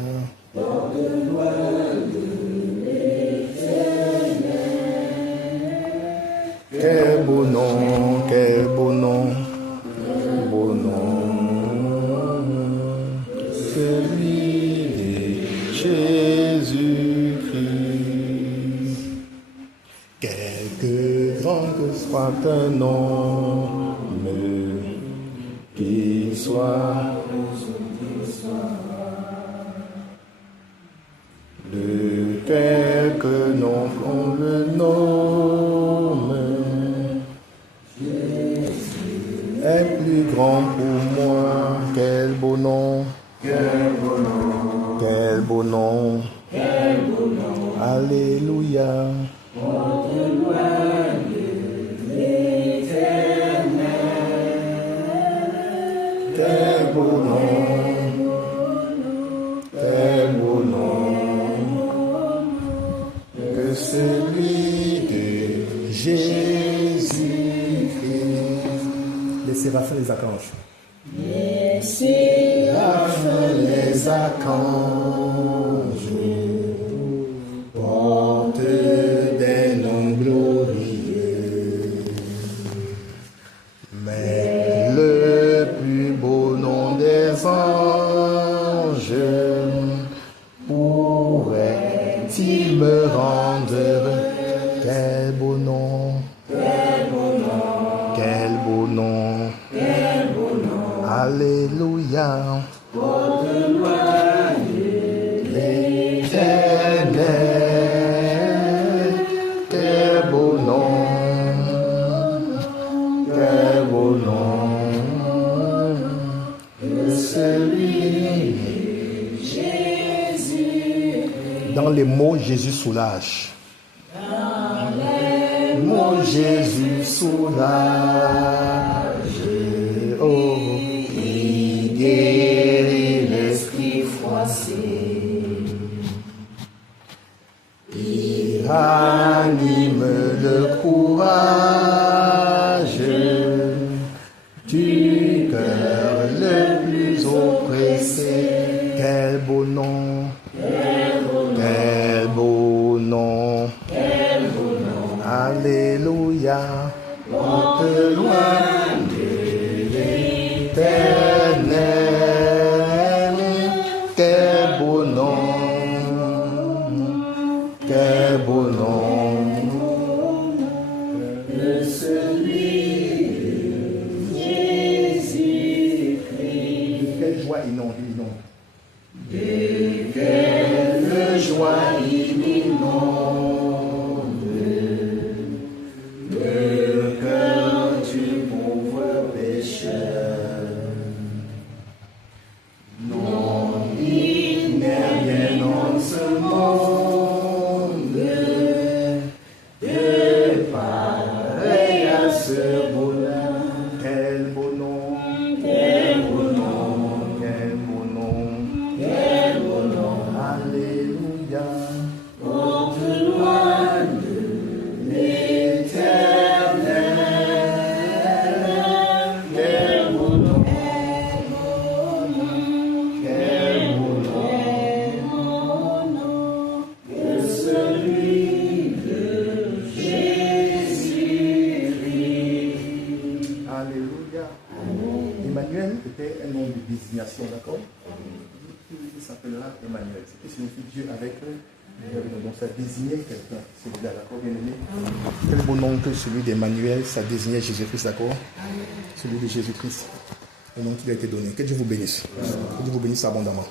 celui de Jésus-Christ. Quelque grand que soit un homme, qu'il soit de quelque nom qu'on le nomme, est plus grand pour moi. Quel beau nom, quel beau nom, quel beau nom, quel beau nom. Alléluia. Quel beau nom, quel beau nom, que celui de Jésus-Christ. Les séraphins, les archanges. Les séraphins, les archanges portent des noms glorieux. Mais le plus beau nom des anges pourrait-il me rendre heureux? Quel beau nom, quel beau nom, quel beau nom, quel beau nom. Alléluia. L'éternel, quel beau nom, quel beau nom, celui de Jésus. Dans les mots, Jésus soulage. Dans les mots, Jésus soulage. Oh, il guérit l'esprit froissé. Il anime le courage du cœur le plus oppressé. Quel beau nom, quel beau nom, quel beau nom. Alléluia. Porte loin de l'éternel. Quel beau nom, quel beau nom, de celui de Jésus-Christ. De quelle joie inonde, de quelle joie inonde le cœur du pauvre pécheur. Non, il n'est rien en ce monde de pareil à ce beau-là. Quel beau nom, quel beau nom, quel beau nom, quel beau nom. Alléluia. Porte loin de l'éternel. Quel beau nom, quel beau nom, que celui de Jésus-Christ. Alléluia. Emmanuel était un nom de désignation, d'accord? Il s'appellera Emmanuel, ce qui signifie Dieu avec eux. Donc ça désignait quelqu'un, celui-là, d'accord, bien aimé? Quel beau nom que celui d'Emmanuel, ça désignait Jésus-Christ, d'accord? Celui de Jésus-Christ, au nom qui lui a été donné. Que Dieu vous bénisse. Que Dieu vous bénisse abondamment.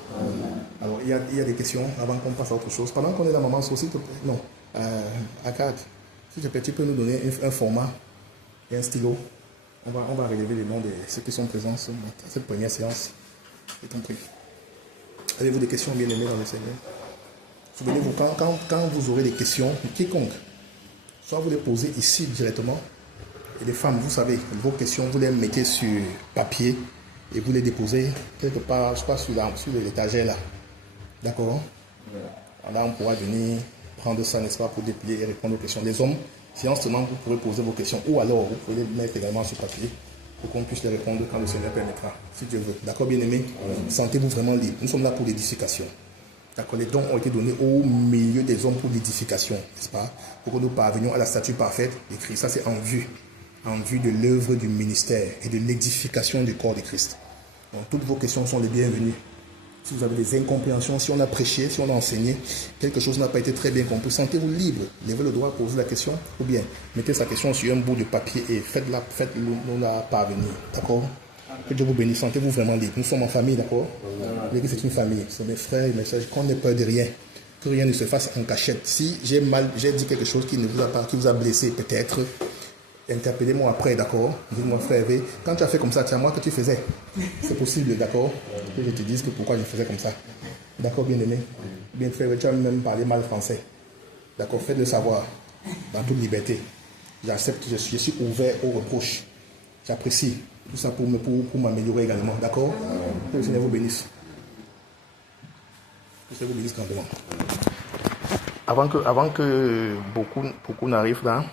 Alors, il y a des questions avant qu'on passe à autre chose. Pendant qu'on est dans Maman Sauce, non, Akad, s'il te plaît, tu peux nous donner un format et un stylo. On va relever les noms de ceux qui sont présents sur cette première séance. C'est compris. Avez-vous des questions, bien aimés dans le Seigneur? Souvenez-vous, quand vous aurez des questions, quiconque, soit vous les posez ici directement, et les femmes, vous savez, vos questions, vous les mettez sur papier et vous les déposez quelque part, je crois, sur l'étagère là. D'accord? Là, on pourra venir prendre ça, n'est-ce pas, pour déplier et répondre aux questions. Les hommes, séance seulement, vous pourrez poser vos questions, ou alors vous pouvez les mettre également sur papier pour qu'on puisse les répondre quand le Seigneur permettra, si Dieu veut. D'accord, bien-aimés? Sentez-vous vraiment libre. Nous sommes là pour l'édification. D'accord, les dons ont été donnés au milieu des hommes pour l'édification, n'est-ce pas? Pour que nous parvenions à la stature parfaite de Christ. Ça, c'est en vue de l'œuvre du ministère et de l'édification du corps de Christ. Donc, toutes vos questions sont les bienvenues. Si vous avez des incompréhensions, si on a prêché, si on a enseigné, quelque chose n'a pas été très bien compris, sentez-vous libre. Levez le doigt, posez la question, ou bien mettez sa question sur un bout de papier et faites-nous la parvenir. D'accord? Que Dieu vous bénisse, sentez-vous vraiment libre. Nous sommes en famille, d'accord? L'église c'est une famille, c'est mes frères et mes soeurs, qu'on n'ait peur de rien. Que rien ne se fasse en cachette. Si j'ai dit quelque chose qui ne vous a pas, qui vous a blessé, peut-être, interpellez-moi après, d'accord? Dites-moi, frère Hervé, quand tu as fait comme ça, c'est à moi que tu faisais. C'est possible, d'accord? Que je te dise que pourquoi je faisais comme ça. D'accord, bien-aimé? Bien, frère Hervé, tu as même parlé mal français. D'accord, faites-le savoir, dans toute liberté. J'accepte, je suis ouvert aux reproches. J'apprécie tout ça pour m'améliorer également, d'accord? Que le Seigneur vous bénisse. Que le Seigneur vous bénisse grandement. Avant que beaucoup n'arrivent là,